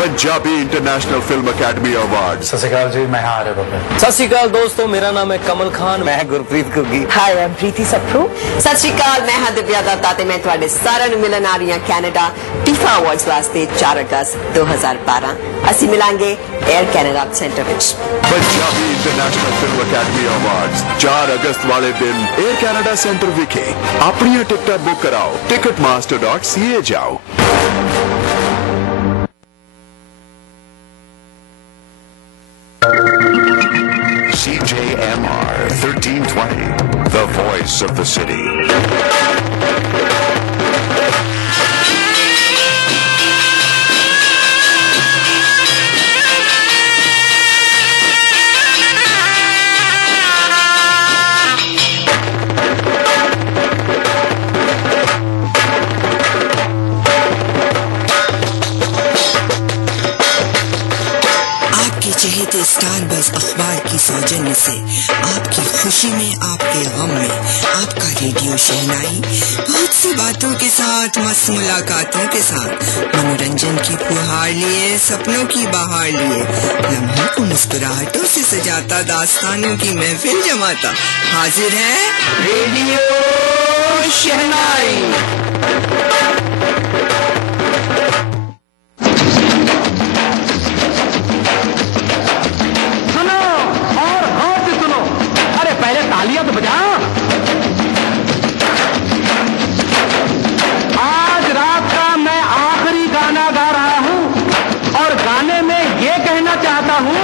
Punjabi international film academy award. सत श्री अकाल जी, मैं आर्य बब्बर। सत श्री अकाल दोस्तों, मेरा नाम है कमल खान, मैं गुरप्रीत घुग्गी। हाय, आई एम प्रीति सप्रू। सत श्री अकाल, मैं हां दिव्या दत्ता ते मैं तुहाडे सारिਆਂ ਨੂੰ ਮਿਲਣ ਆ ਰਹੀ ਹਾਂ ਕੈਨੇਡਾ ਟੀਫਾ ਅਵਾਰਡਸ ਵਾਸਤੇ 4 ਅਗਸਤ 2012। ਅਸੀਂ ਮਿਲਾਂਗੇ एयर कैनेडा सेंटर विच। Punjabi international film academy awards 4 अगस्त वाले दिन एयर कैनेडा सेंटर विखे अपनी टिकट बुक कराओ। ticketmaster.ca जाओ। CJMR 1320, the voice of the city. चहेते स्टार बज़ अखबार की सौजन्य से आपकी खुशी में, आपके गम में, आपका रेडियो शहनाई बहुत सी बातों के साथ, मस्त मुलाकातों के साथ, मनोरंजन की फुहार लिए, सपनों की बहार लिए, लम्हों को मुस्कुराहटों से सजाता, दास्तानों की महफिल जमाता, हाजिर है रेडियो शहनाई। तालियां तो बजाओ। आज रात का मैं आखिरी गाना गा रहा हूं और गाने में ये कहना चाहता हूं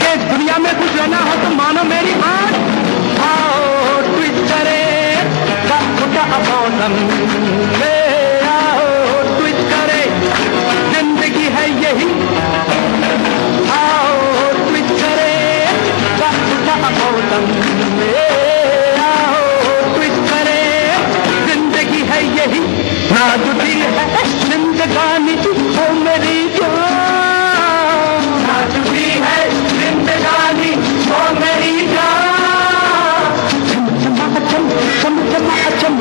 कि दुनिया में कुछ रहना हो तो मानो मेरी बात। आओ ट्वीट करे आओ ट्वीट करे, जिंदगी है यही। आओ ट्वीट करे जिंदगी है यही, ना जुटी है जिंदगानी वो मेरी जान, ना जुटी है जिंदगानी वो मेरी जान। चम चम चम चम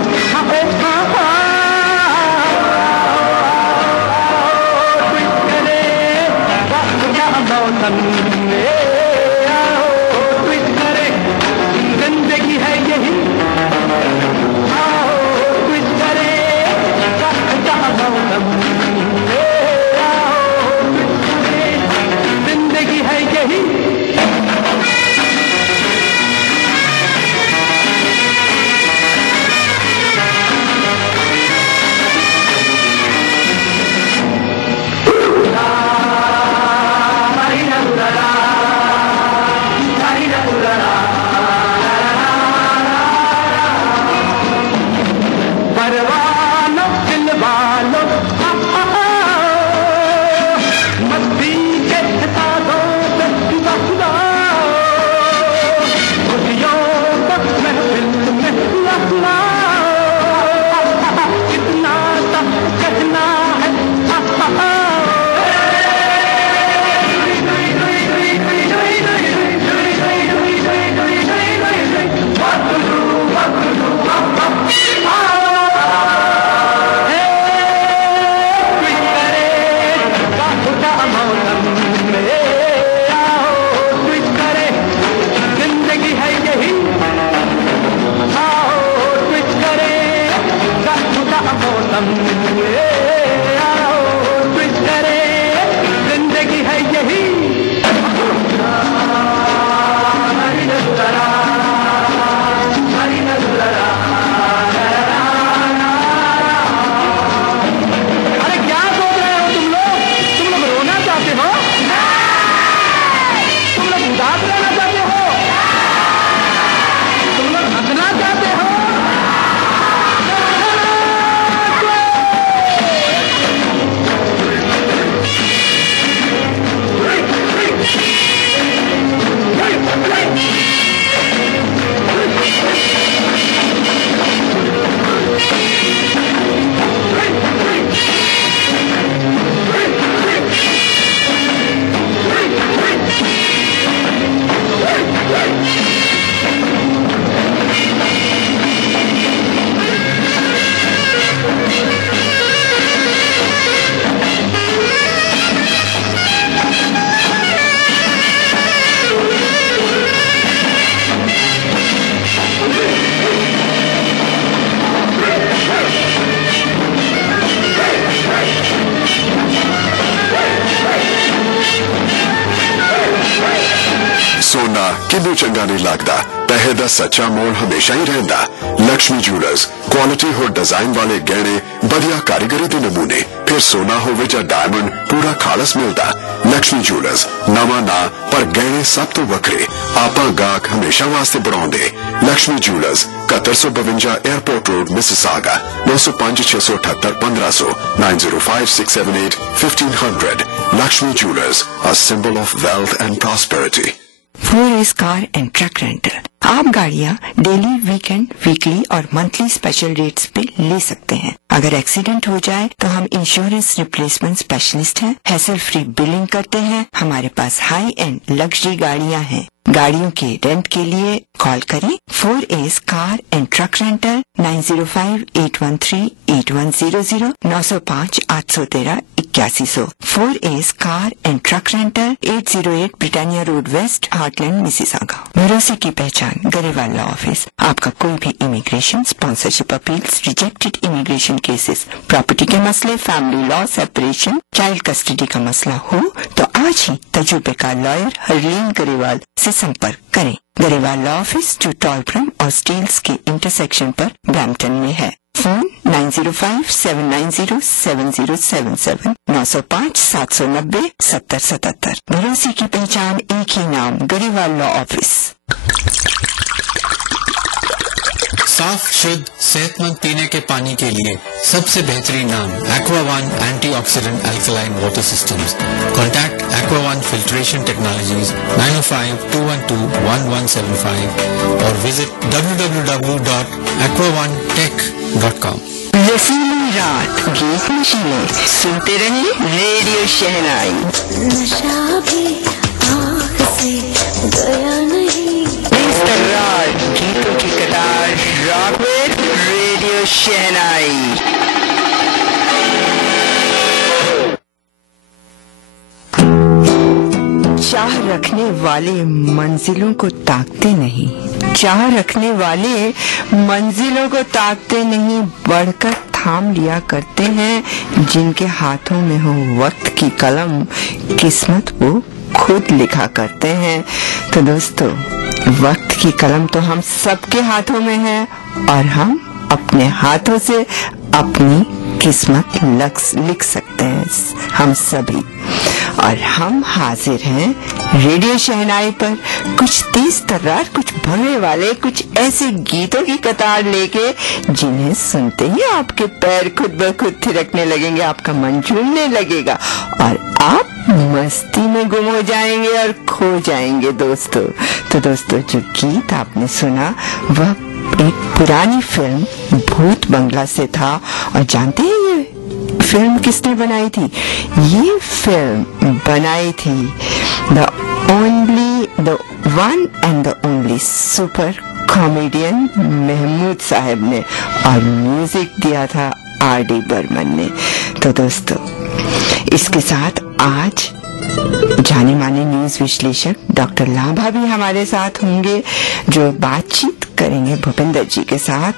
जिंदगी है यही। आओ ट्वीट करे जिंदगी है यही। परवानो दिल वालो किन्नू चंगा नहीं लगता, पैसे दा सच्चा मोल हमेशा ही रहंदा। लक्ष्मी ज्वेलर्स, क्वालिटी होर डिजाइन वाले गहने, बढ़िया कारीगरी दे नमूने, फिर सोना होवे या डायमंड पूरा खालस मिलदा। लक्ष्मी ज्वेलर्स, नवा ना पर गहने सब तो वखरे, आपा गाहक हमेशा वास्ते बढ़ाउंदे। Lakshmi jewellers, 7152 airport road, Mississauga, 905 678 1500 905 678 1500। Lakshmi Jewelers, a symbol of wealth and prosperity. 4S car and truck rental. आप गाड़ियाँ डेली, वीकेंड, वीकली और मंथली स्पेशल रेट्स पे ले सकते हैं। अगर एक्सीडेंट हो जाए तो हम इंश्योरेंस रिप्लेसमेंट स्पेशलिस्ट हैं, हैसल फ्री बिलिंग करते हैं। हमारे पास हाई एंड लग्जरी गाड़ियाँ हैं। गाड़ियों के रेंट के लिए कॉल करें 4S car and truck rental 905-813-8100 905-813-8100। 4S car and truck rental 808 Britannia road west, Heartland, Mississauga. भरोसे की पहचान गरेवाल लॉ ऑफिस। आपका कोई भी immigration, sponsorship appeals, rejected immigration cases, property के मसले, family law, separation, child custody का मसला हो तो आज ही तजुर्बेकार लॉयर हरलीन गरेवाल से संपर्क करें। गरेवाल लॉ ऑफिस जो टॉलफ्रम और स्टील्स के इंटरसेक्शन पर ब्रैम्पटन में है। फोन 905-790-7077 905-790-7077। भरोसे की पहचान, एक ही नाम, गरेवाल लॉ ऑफिस। साफ, शुद्ध, सेहतमंद पीने के पानी के लिए सबसे बेहतरीन नाम aqua one antioxidant alkaline water systems. Contact aqua one filtration technologies 905-212-1175 और विजिट www.aquaonetech.com। रसीली रात, गीत नशीले, सुनते रहिए रेडियो शहनाई। नशा भी आँख से गया नहीं। गीतों की कतार, रॉक विद रेडियो शहनाई। चाह रखने वाले मंजिलों को ताकते नहीं, चाह रखने वाले मंजिलों को ताकते नहीं, बढ़कर थाम लिया करते हैं। जिनके हाथों में हो वक्त की कलम, किस्मत वो खुद लिखा करते हैं। तो दोस्तों, वक्त की कलम तो हम सबके हाथों में है और हम अपने हाथों से अपनी किस्मत लिख सकते हैं हम सभी। और हम हाजिर हैं रेडियो शहनाई पर कुछ तेज तर्रार, कुछ भरने वाले, कुछ ऐसे गीतों की कतार लेके जिन्हें सुनते ही आपके पैर खुद ब खुद थिरकने लगेंगे, आपका मन झूमने लगेगा और आप मस्ती में गुम हो जाएंगे और खो जाएंगे दोस्तों। तो दोस्तों, जो गीत आपने सुना वह एक पुरानी फिल्म भूत बंगला से था। और जानते हैं ये फिल्म किसने बनाई थी? ये फिल्म बनाई थी the one and the only super comedian Mahmood साहब ने और म्यूजिक दिया था R.D. बर्मन ने। तो दोस्तों, इसके साथ आज जाने माने न्यूज विश्लेषक डॉक्टर लाभा भी हमारे साथ होंगे जो बातचीत करेंगे भूपेंद्र जी के साथ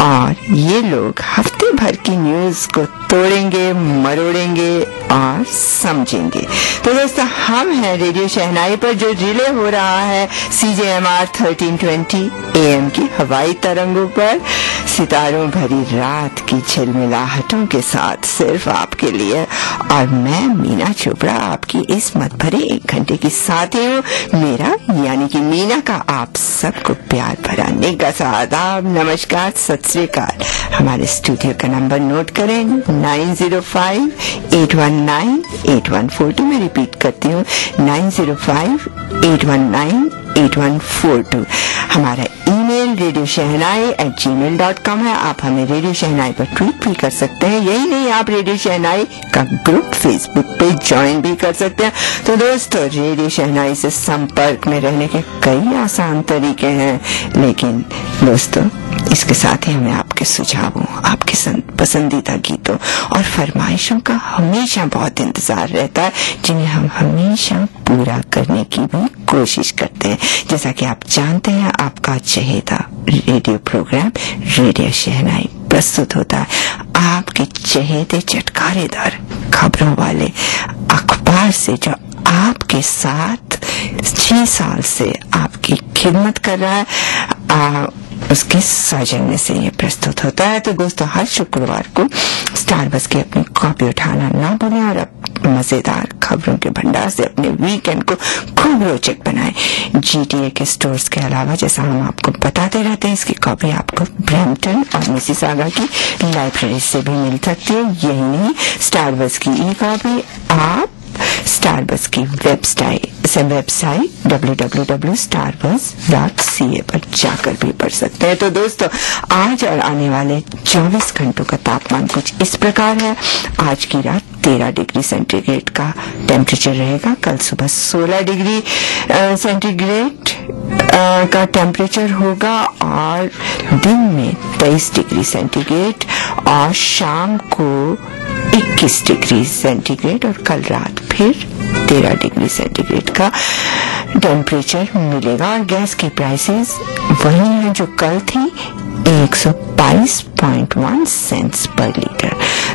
और ये लोग हफ्ते भर की न्यूज को तोड़ेंगे, मरोड़ेंगे और समझेंगे। तो दोस्तों, हम हैं रेडियो शहनाई पर जो रिले हो रहा है CJMR 1320 AM की हवाई तरंगों पर, सितारों भरी रात की झिलमिलाहटों के साथ सिर्फ आपके लिए। और मैं मीना चोपड़ा आपकी इस मत भरे 1 घंटे की साथी हूँ। मेरा यानी कि मीना का आप सबको प्यार भरा निग्गा सा आदाब, नमस्कार, सत श्री अकाल। हमारे स्टूडियो का नंबर नोट करें 905-819-8142। मैं रिपीट करती हूँ 905-819-8142। हमारा ईमेल radioshehnai@gmail.com है। आप हमें रेडियो शहनाई पर ट्वीट भी कर सकते हैं। यही नहीं, आप रेडियो शहनाई का ग्रुप फेसबुक पे ज्वाइन भी कर सकते हैं। तो दोस्तों, रेडियो शहनाई से संपर्क में रहने के कई आसान तरीके हैं, लेकिन दोस्तों इसके साथ ही हमें आपके सुझावों, आपके पसंदीदा गीतों और फरमाइशों का हमेशा बहुत इंतजार रहता है, जिन्हें हम हमेशा पूरा करने की भी कोशिश करते हैं। जैसा कि आप जानते हैं, आपका चहेता रेडियो प्रोग्राम रेडियो शहनाई प्रस्तुत होता है आपके चहेते चटकारेदार खबरों वाले अखबार से, जो आपके साथ 6 साल से आपकी खिदमत कर रहा है, उसके सौजन्य से ये प्रस्तुत होता है। तो दोस्तों, हर शुक्रवार को स्टारबक्स की अपनी कॉपी उठाना ना भूलें और मजेदार खबरों के भंडार से अपने वीकेंड को खूब रोचक बनाएं। GTA के स्टोर्स के अलावा, जैसा हम आपको बताते रहते हैं, इसकी कॉपी आपको ब्रैम्पटन और मिसिसागा की लाइब्रेरी से भी मिल सकती है। यही नहीं, स्टारबक्स की ई कॉपी आप स्टारबक्स की वेबसाइट www.starbucks.ca पर जाकर भी पढ़ सकते हैं। तो दोस्तों, आज और आने वाले 24 घंटों का तापमान कुछ इस प्रकार है। आज की रात 13 डिग्री सेंटीग्रेड का टेम्परेचर रहेगा। कल सुबह 16 डिग्री सेंटीग्रेड का टेम्परेचर होगा और दिन में 23 डिग्री सेंटीग्रेड और शाम को 21 डिग्री सेंटीग्रेड और कल रात फिर 13 डिग्री सेंटीग्रेड का टेम्परेचर मिलेगा। और गैस की प्राइसेस वही हैं जो कल थी, 122.1 सेंट्स पर लीटर।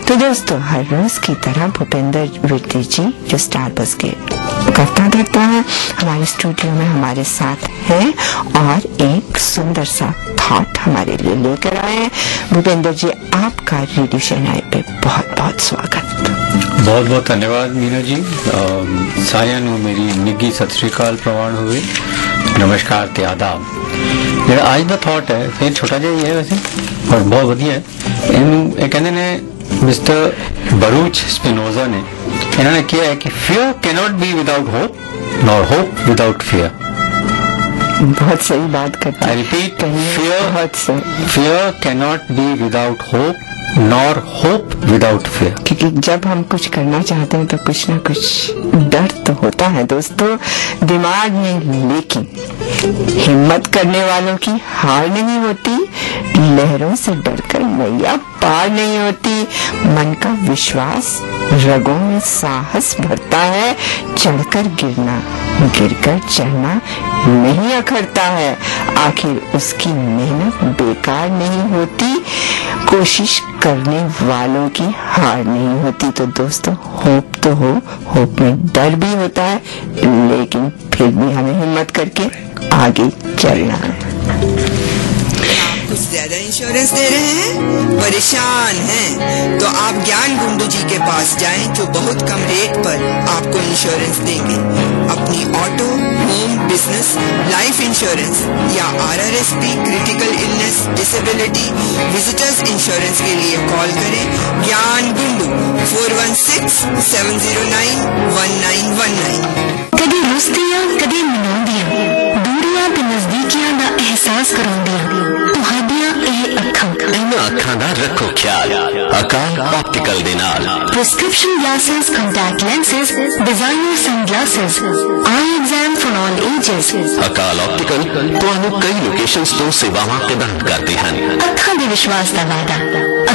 तो दोस्तों, हर रोज की तरह भूपेंद्र विरती जी, जो स्टारबक्स के कर्ता धर्ता है, हमारे स्टूडियो में हमारे साथ हैं और एक सुंदर सा थॉट हमारे लिए लेकर आए हैं। भूपेंद्र जी, आपका रेडियो शहनाई पे बहुत बहुत स्वागत। बहुत बहुत धन्यवाद मीना जी। सारियां नू मेरी निੱਘੀ सत श्री अकाल प्रवान हुए, नमस्कार ते आदाब। मेरा आज का थॉट है, फिर छोटा जिहा ही है वैसे, और बहुत वधिया है। इन्हू कहते ने मिस्टर बरूच स्पिनोजा ने, इन्होंने किया है कि fear cannot be without hope, nor hope without fear। बहुत सही बात करते हैं। I repeat, fear cannot be without hope, nor hope without fear। क्योंकि जब हम कुछ करना चाहते हैं तो कुछ ना कुछ डर तो होता है दोस्तों दिमाग में, लेकिन हिम्मत करने वालों की हार नहीं होती, लहरों से डरकर मैया पार नहीं होती। मन का विश्वास रगों में साहस भरता है, चढ़कर गिरना गिरकर चढ़ना नहीं अखरता है। आखिर उसकी मेहनत बेकार नहीं होती, कोशिश करने वालों की हार नहीं होती। तो दोस्तों, होप तो हो, होप में डर भी होता है, लेकिन फिर भी हमें हिम्मत करके आगे चलना है। कुछ ज्यादा इंश्योरेंस दे रहे हैं, परेशान हैं, तो आप ज्ञान गुंडू जी के पास जाएं, जो बहुत कम रेट पर आपको इंश्योरेंस देंगे। अपनी auto, home, business, life insurance या RRSP, critical illness, disability, visitors insurance के लिए कॉल करें ज्ञान गुंडू 416-709-1919। कदी रुस्तियां कदी मनाउंदियां, दूरियां ते नजदीकियां दा एहसास कराउंदियां तुहाडियां ਇਹ ਅੱਖਾਂ। ਇਹਨਾਂ ਅੱਖਾਂ ਦਾ ਰੱਖੋ ਖਿਆਲ ਅਕਾਲ ਆਪਟੀਕਲ ਦੇ ਨਾਲ। Prescription glasses, contact lenses, designer sunglasses, eye exam for all ages। Akal optical ਤੁਹਾਨੂੰ ਕਈ ਲੋਕੇਸ਼ਨਸ ਤੋਂ ਸੇਵਾਵਾਂ ਪ੍ਰਦਾਨ ਕਰਦੇ ਹਨ। ਅੱਖਾਂ ਦੇ ਵਿਸ਼ਵਾਸ ਦਾ ਵਾਅਦਾ,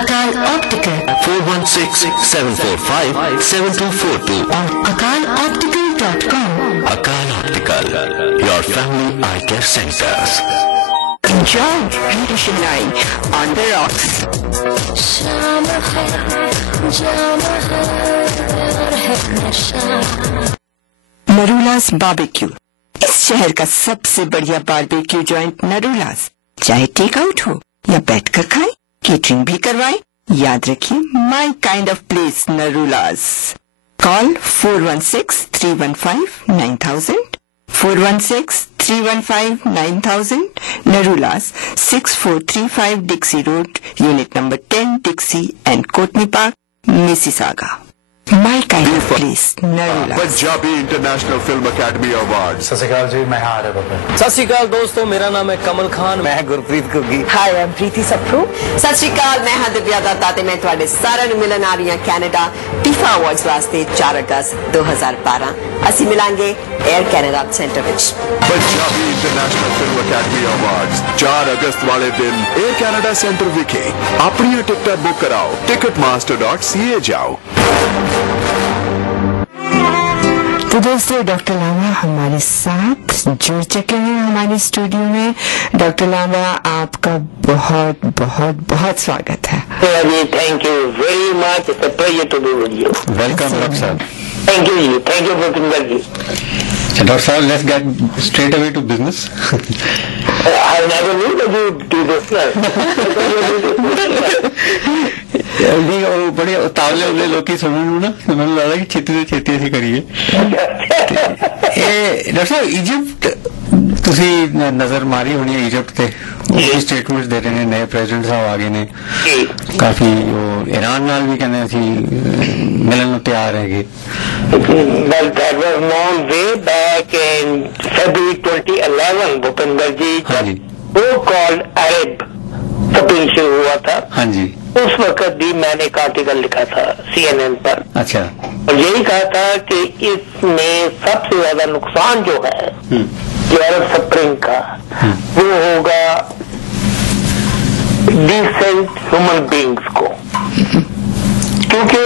ਅਕਾਲ ਆਪਟੀਕਲ 416-745-7242 और akaloptical.com। Akal optical, your family eye care centers। Enjoy Radio Shahnayi on the rocks। शाम है, जाम है और है नशा। नरूलास बारबेक्यू, इस शहर का सबसे बढ़िया बारबेक्यू जॉइंट नरूलास। चाहे टेक आउट हो या बैठकर खाएं, केटरिंग भी करवाएं, याद रखिए, my kind of place Narulas. Call 416-315-9000, 416-315-9000, Narulas, 6435 Dixie Road, Unit number 10, Dixie and Courtney Park, Mississauga। My kind of place, Narulas। Punjabi international film academy award. सत श्री अकाल जी, मैं हार है। सत श्री अकाल दोस्तों, मेरा नाम है कमल खान, मैं गुरप्रीत घुग्गी। हाय, आई एम प्रीति सप्रू। सत श्री अकाल, मैं हां दिव्या दत्ता ते मैं ਤੁਹਾਡੇ ਸਾਰਿਆਂ ਨੂੰ ਮਿਲਣ ਆ ਰਹੀ ਹਾਂ ਕੈਨੇਡਾ ਟੀਫਾ ਅਵਾਰਡਸ ਵਾਸਤੇ 4 ਅਗਸਤ 2012। ਅਸੀਂ ਮਿਲਾਂਗੇ 에ਅਰ ਕੈਨੇਡਾ ਸੈਂਟਰ ਵਿੱਚ। Punjabi international film academy awards 4 अगस्त वाले दिन एयर कैनेडा सेंटर विखे अपनी टिकट बुक कराओ, ticketmaster.ca जाओ। तो दोस्तों, डॉक्टर लांबा हमारे साथ जुड़ चुके हैं हमारे स्टूडियो में। डॉक्टर लांबा, आपका बहुत बहुत बहुत स्वागत है। Thank you very much, it's a pleasure to be with you. Welcome doctor साहब। थैंक यू जी, thank you Bhupinder ji. Doctor साहब, let's get straight away to business. I never knew that you do this. बड़े तावले उले लोग की सुनने ਨੂੰ ਨਾ ਮੈਨੂੰ ਲੱਗਦਾ ਕਿ ਛੇਤੀ ਤੋਂ ਛੇਤੀ ਅਸੀਂ ਕਰੀਏ। ਇਹ ਡਾਕਟਰ ਸਾਹਿਬ, ਇਜਿਪਟ ਤੁਸੀਂ ਨਜ਼ਰ ਮਾਰੀ ਹੋਣੀ ਹੈ ਇਜਿਪਟ ਤੇ, ਉਹ ਸਟੇਟਮੈਂਟਸ ਦੇ ਰਹੇ ਨੇ, ਨਏ ਪ੍ਰੈਜ਼ੀਡੈਂਟ ਸਾਹਿਬ ਆ ਗਏ ਨੇ, ਕਾਫੀ ਉਹ ਈਰਾਨ ਨਾਲ ਵੀ ਕਹਿੰਦੇ ਅਸੀਂ ਮਿਲਣ ਨੂੰ ਤਿਆਰ ਹੈਗੇ। Well, that was known way back in February 2011, Bhupinder जी, जब वो कॉल्ड अरब स्प्रिंग शुरू हुआ था। हाँ जी, उस वक्त भी मैंने एक आर्टिकल लिखा था CNN पर। अच्छा। और यही कहा था कि इसमें सबसे ज्यादा नुकसान जो है जो अरब स्प्रिंग का, वो होगा डिसेंट ह्यूमन बींग्स को, क्योंकि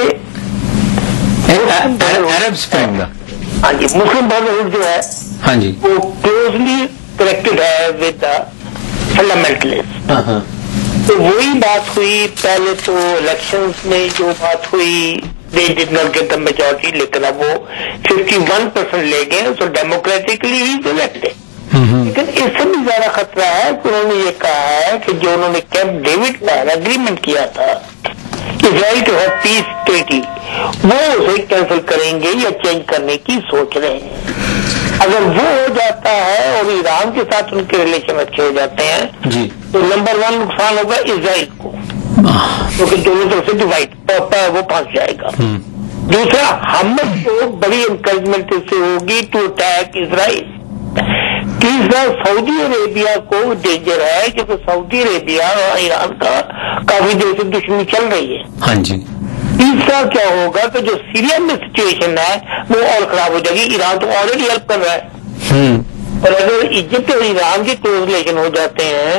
अरब स्प्रिंग का, हाँ जी, मुस्लिम ब्रदरहुड जो है, हाँ जी, वो क्लोजली कनेक्टेड है विद फंडामेंटलिस्ट। तो वही बात हुई पहले तो इलेक्शंस में, जो बात हुई they did not get the majority, लेकिन अब वो 51% ले गए, तो डेमोक्रेटिकली ही इलेक्टेड। लेकिन इससे भी ज्यादा खतरा है कि उन्होंने ये कहा है कि जो उन्होंने कैंप डेविड का एग्रीमेंट किया था Israel to have peace treaty, वो उसे कैंसिल करेंगे या चेंज करने की सोच रहे हैं। अगर वो हो जाता है और ईरान के साथ उनके रिलेशन अच्छे हो जाते हैं जी, तो नंबर 1 नुकसान होगा इजराइल को, क्योंकि दोनों तरफ से डिवाइड वो फंस जाएगा। दूसरा, हमें तो बड़ी इंकरेजमेंट इससे होगी टू अटैक इजराइल। तीसरा, सऊदी अरेबिया को डेंजर है, क्योंकि सऊदी अरेबिया और ईरान का काफी देर से दुश्मनी चल रही है। हाँ जी। तीसरा क्या होगा कि जो सीरिया में सिचुएशन है वो और खराब हो जाएगी। ईरान तो ऑलरेडी हेल्प कर रहा है, और अगर इजिप्ट और ईरान के क्लोज रिलेशन हो जाते हैं,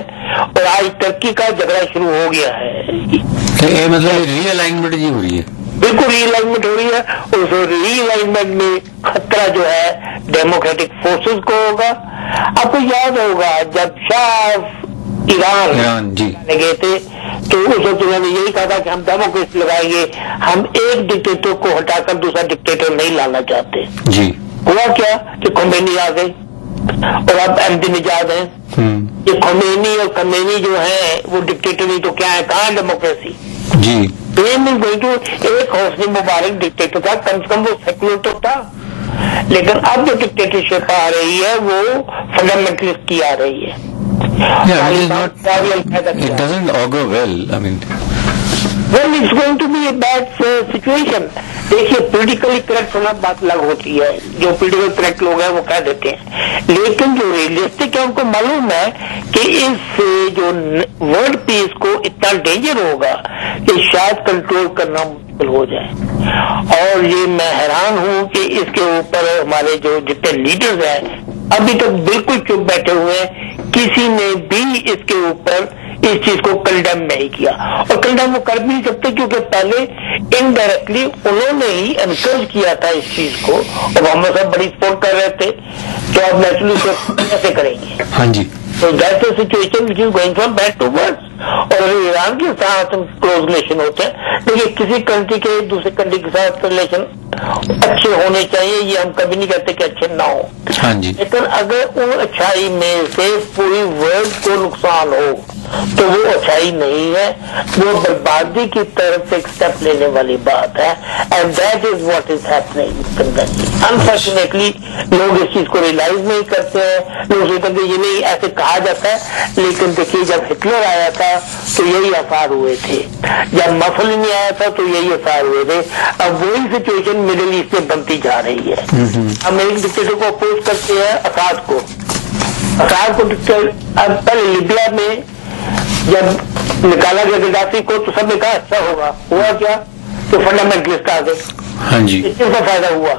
और आज टर्की का झगड़ा शुरू हो गया है, तो ये मतलब रीअलाइनमेंट जी हो रही है, बिल्कुल रीअलाइनमेंट हो रही है। उस रीअलाइनमेंट में खतरा जो है डेमोक्रेटिक फोर्सेस को होगा। आपको याद होगा जब शाह ईरान जी गए थे, तो उस वक्त उन्होंने यही कहा था कि हम डेमोक्रेसी लगाएंगे, हम एक डिक्टेटर को हटाकर दूसरा डिक्टेटर नहीं लाना चाहते जी। हुआ क्या कि खोमेनी आ गए और अब अहमदीनेजाद है। ये खोमेनी और खमेनी जो है वो डिक्टेटर नहीं तो क्या है, कहाँ डेमोक्रेसी जी। एक होस्नी मुबारक डिक्टेटर था, कम से कम वो सेक्युलर तो था, लेकिन अब जो डिक्टेटरशिप आ रही है वो फंडामेंटलिस्ट की आ रही है। It doesn't augur well. I mean, well, it's going to be a bad situation. देखिए, पोलिटिकली करेक्ट होना बात अलग होती है, जो पोलिटिकल करेक्ट लोग हैं वो कह देते हैं, लेकिन जो रियलिस्टिक है उनको मालूम है कि इस जो वर्ल्ड पीस को इतना डेंजर होगा कि शायद कंट्रोल करना मुश्किल हो जाए। और ये मैं हैरान हूं कि इसके ऊपर हमारे जो जितने लीडर्स हैं अभी तक बिल्कुल चुप बैठे हुए हैं, किसी ने भी इसके ऊपर इस चीज को कंडेम नहीं किया। और कंडेम वो कर भी नहीं सकते, क्योंकि पहले इनडायरेक्टली उन्होंने ही एनकरेज किया था इस चीज को, और हम सब बड़ी सपोर्ट कर रहे थे, तो अब नेचुरली कैसे करेंगे। हाँ जी। तो that's the situation which is going from bad to worse. और ईरान के साथ क्लोज रिलेशन होते हैं, देखिए किसी कंट्री के दूसरे कंट्री के साथ रिलेशन अच्छे होने चाहिए, ये हम कभी नहीं कहते कि अच्छे ना हो। हाँ जी। लेकिन अगर उन अच्छाई में से पूरी वर्ल्ड को नुकसान हो तो वो अच्छाई नहीं है, वो बर्बादी की तरफ एक स्टेप लेने वाली बात है। And that is what is happening. Unfortunately लोग इस चीज को रियलाइज नहीं करते हैं, लोग सोचते हैं ये नहीं ऐसे कहा जाता है, लेकिन देखिए जब हिटलर आया था तो यही आसार हुए थे, जब मसलिनी आया था तो यही आसार हुए थे। अब वही सिचुएशन मिडिल ईस्ट में बनती जा रही है। हम एक डिक्टेटर को अपोज करते हैं, असाद को अब पहले लिबिया में जब निकाला गया गद्दाफी को तो सबने कहा अच्छा होगा, हुआ क्या, तो फंडामेंटलिस्ट आ गए। हाँ जी। किसको फायदा हुआ,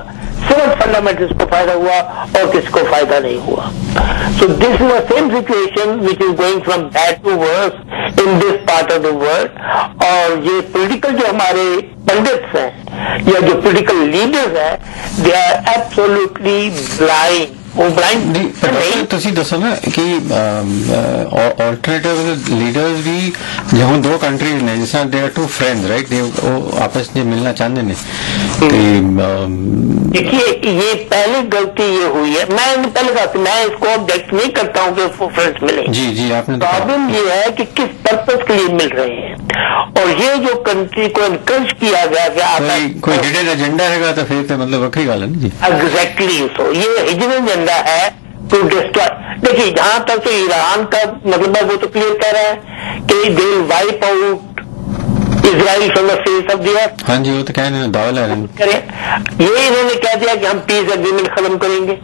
सिर्फ फंडामेंटलिस्ट को फायदा हुआ और किसको फायदा नहीं हुआ। So this is the same situation which is going from bad to worse in this part of the world. और ये पॉलिटिकल जो हमारे पंडित्स हैं या जो पॉलिटिकल लीडर्स हैं, दे आर एब्सोल्युटली ब्लाइंड वो ब्लाइंड नहीं। ਤੁਸੀਂ ਦੱਸੋ ਨਾ ਕਿ ਆਲਟਰਨੇਟਿਵ ਲੀਡਰਸ ਵੀ ਜਿਵੇਂ ਦੋ ਕੰਟਰੀਜ਼ ਨੇ, ਜਿਸ ਤਰ੍ਹਾਂ they are to friends right, वो आपस में मिलना चाहते हैं। देखिए ये पहली गलती ये हुई है, मैं पहले कहा मैं इसको ऑब्जेक्ट नहीं करता हूँ कि उसको फ्रेंड्स मिले। जी जी, आपने प्रॉब्लम ये है कि किस पर्पज के लिए मिल रहे हैं, और ये जो कंट्री को इनकरेज किया गया कि कोई हिडन एजेंडा रहेगा तो फिर तो मतलब वक्री गल है ना जी। एग्जैक्टली सो ये हिडन एजेंडा है टू डिस्ट्रॉय। देखिए जहां तक तो ईरान का मतलब है वो तो क्लियर कह रहा है कि they will wipe out Israel from the face of the earth. हाँ जी, वो तो कहने दावा ला रहे हैं। ये इन्होंने कह दिया कि हम पीस एग्रीमेंट खत्म करेंगे।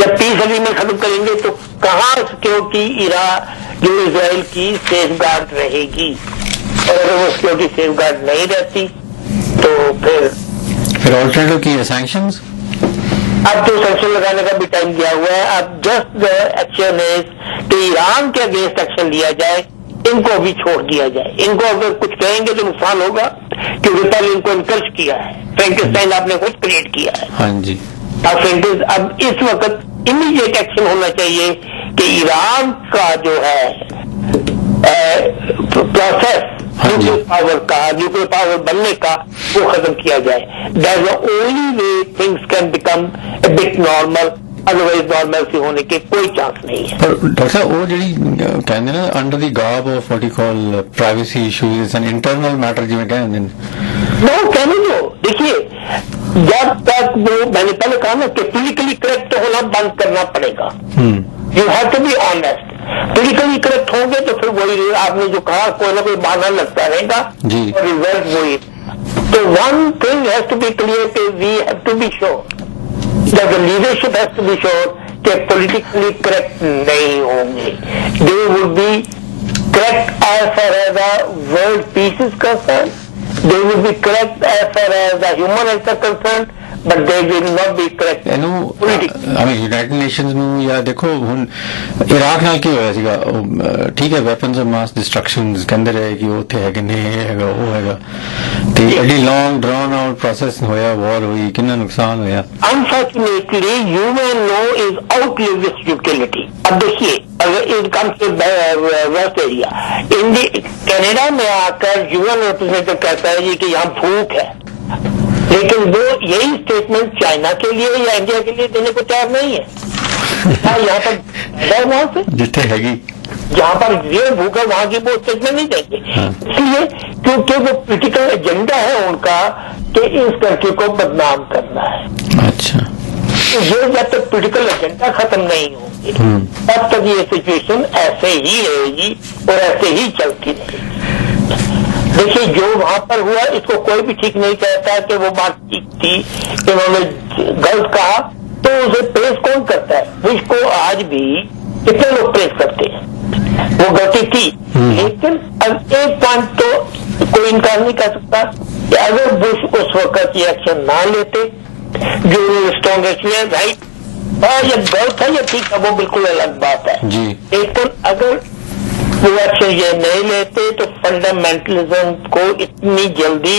जब पीस एग्रीमेंट खत्म करेंगे तो कहाँ, क्योंकि जो इजराइल की सेफ गार्ड रहेगी, और अगर वो सिक्योरिटी सेफ गार्ड नहीं रहती तो फिर ऑल्टरनेटिव की सैंक्शंस। अब तो सैंक्शन लगाने का भी टाइम दिया हुआ है। अब जस्ट द एक्शन इज कि ईरान के अगेंस्ट एक्शन लिया जाए, इनको अभी छोड़ दिया जाए। इनको अगर कुछ कहेंगे तो नुकसान होगा, क्योंकि पहले इनको इनकरेज किया है, फ्रैंकेस्टाइन आपने खुद क्रिएट किया है। हाँ जी। अब इस वक्त इमीडिएट एक्शन होना चाहिए कि ईरान का जो है प्रोसेस न्यूक्लियर पावर बनने का वो खत्म किया जाए। That's the only way things can become a bit normal, otherwise normal से होने के कोई चांस नहीं है। पर डॉक्टर साहब वो जी कहते ना under the garb of what you call privacy issues and internal matter जिवें कहते हैं नो कहने दो। देखिए जब तक वो, मैंने पहले कहा ना कि पॉलिटिकली करेक्ट होना बंद करना पड़ेगा। You have to be honest. Politically correct होंगे तो फिर वही आपने जो कहा कोई ना कोई बहाना लगता रहेगा और रिजल्ट वही। तो one thing has to be clear कि we have to be sure that the leadership has to be sure कि पॉलिटिकली करेक्ट नहीं होंगे। They would be correct as far as the world peace is concern, they would be correct as far as the human rights are concern, but they will not be correct politically। I mean United Nations ਨੂੰ ਜਾਂ ਦੇਖੋ ਹੁਣ Iraq ਨਾਲ ਕੀ ਹੋਇਆ ਸੀਗਾ, ਠੀਕ ਹੈ weapons of mass destruction ਕਹਿੰਦੇ ਰਹੇ ਕਿ ਉੱਥੇ ਹੈਗੇ ਨੇ, ਇਹ ਹੈਗਾ ਉਹ ਹੈਗਾ, ਤੇ ਐਡੀ ਲੌਂਗ ਡਰਾਨ ਆਊਟ ਪ੍ਰੋਸੈਸ ਹੋਇਆ, ਵਾਰ ਹੋਈ, ਕਿੰਨਾ ਨੁਕਸਾਨ ਹੋਇਆ। Unfortunately, human law is outlived its utility। अब देखिए अगर it comes to west area, Canada में आकर यूएन रिप्रेजेंटेटिव कहता है जी कि यहाँ भूख है, लेकिन वो यही स्टेटमेंट चाइना के लिए या इंडिया के लिए देने को तैयार नहीं है। यहाँ पर वहां से जितने हैगी जहाँ पर ये भूखा वहां की वो स्टेटमेंट नहीं देंगे। इसलिए क्योंकि वो पॉलिटिकल एजेंडा है उनका कि इस कंट्री को बदनाम करना है। अच्छा, ये जब तक पॉलिटिकल एजेंडा खत्म नहीं होंगे तब तक ये सिचुएशन ऐसे ही रहेगी और ऐसे ही चलती रहेगी। देखिए जो वहां पर हुआ इसको कोई भी ठीक नहीं कहता कि वो बात ठीक थी, इन्होंने गलत कहा, तो उसे प्रेस कौन करता है? बुश को आज भी कितने लोग प्रेस करते हैं, वो गलती थी। लेकिन अब एक पॉइंट तो कोई इनकार नहीं कर सकता कि अगर बुश उस वक्त ये एक्शन ना लेते जो स्ट्रॉन्गेस्ट में राइट, और ये गलत है या ठीक है वो बिल्कुल अलग बात है। लेकिन अगर वो एक्शन ये नहीं लेते तो फंडामेंटलिज्म को इतनी जल्दी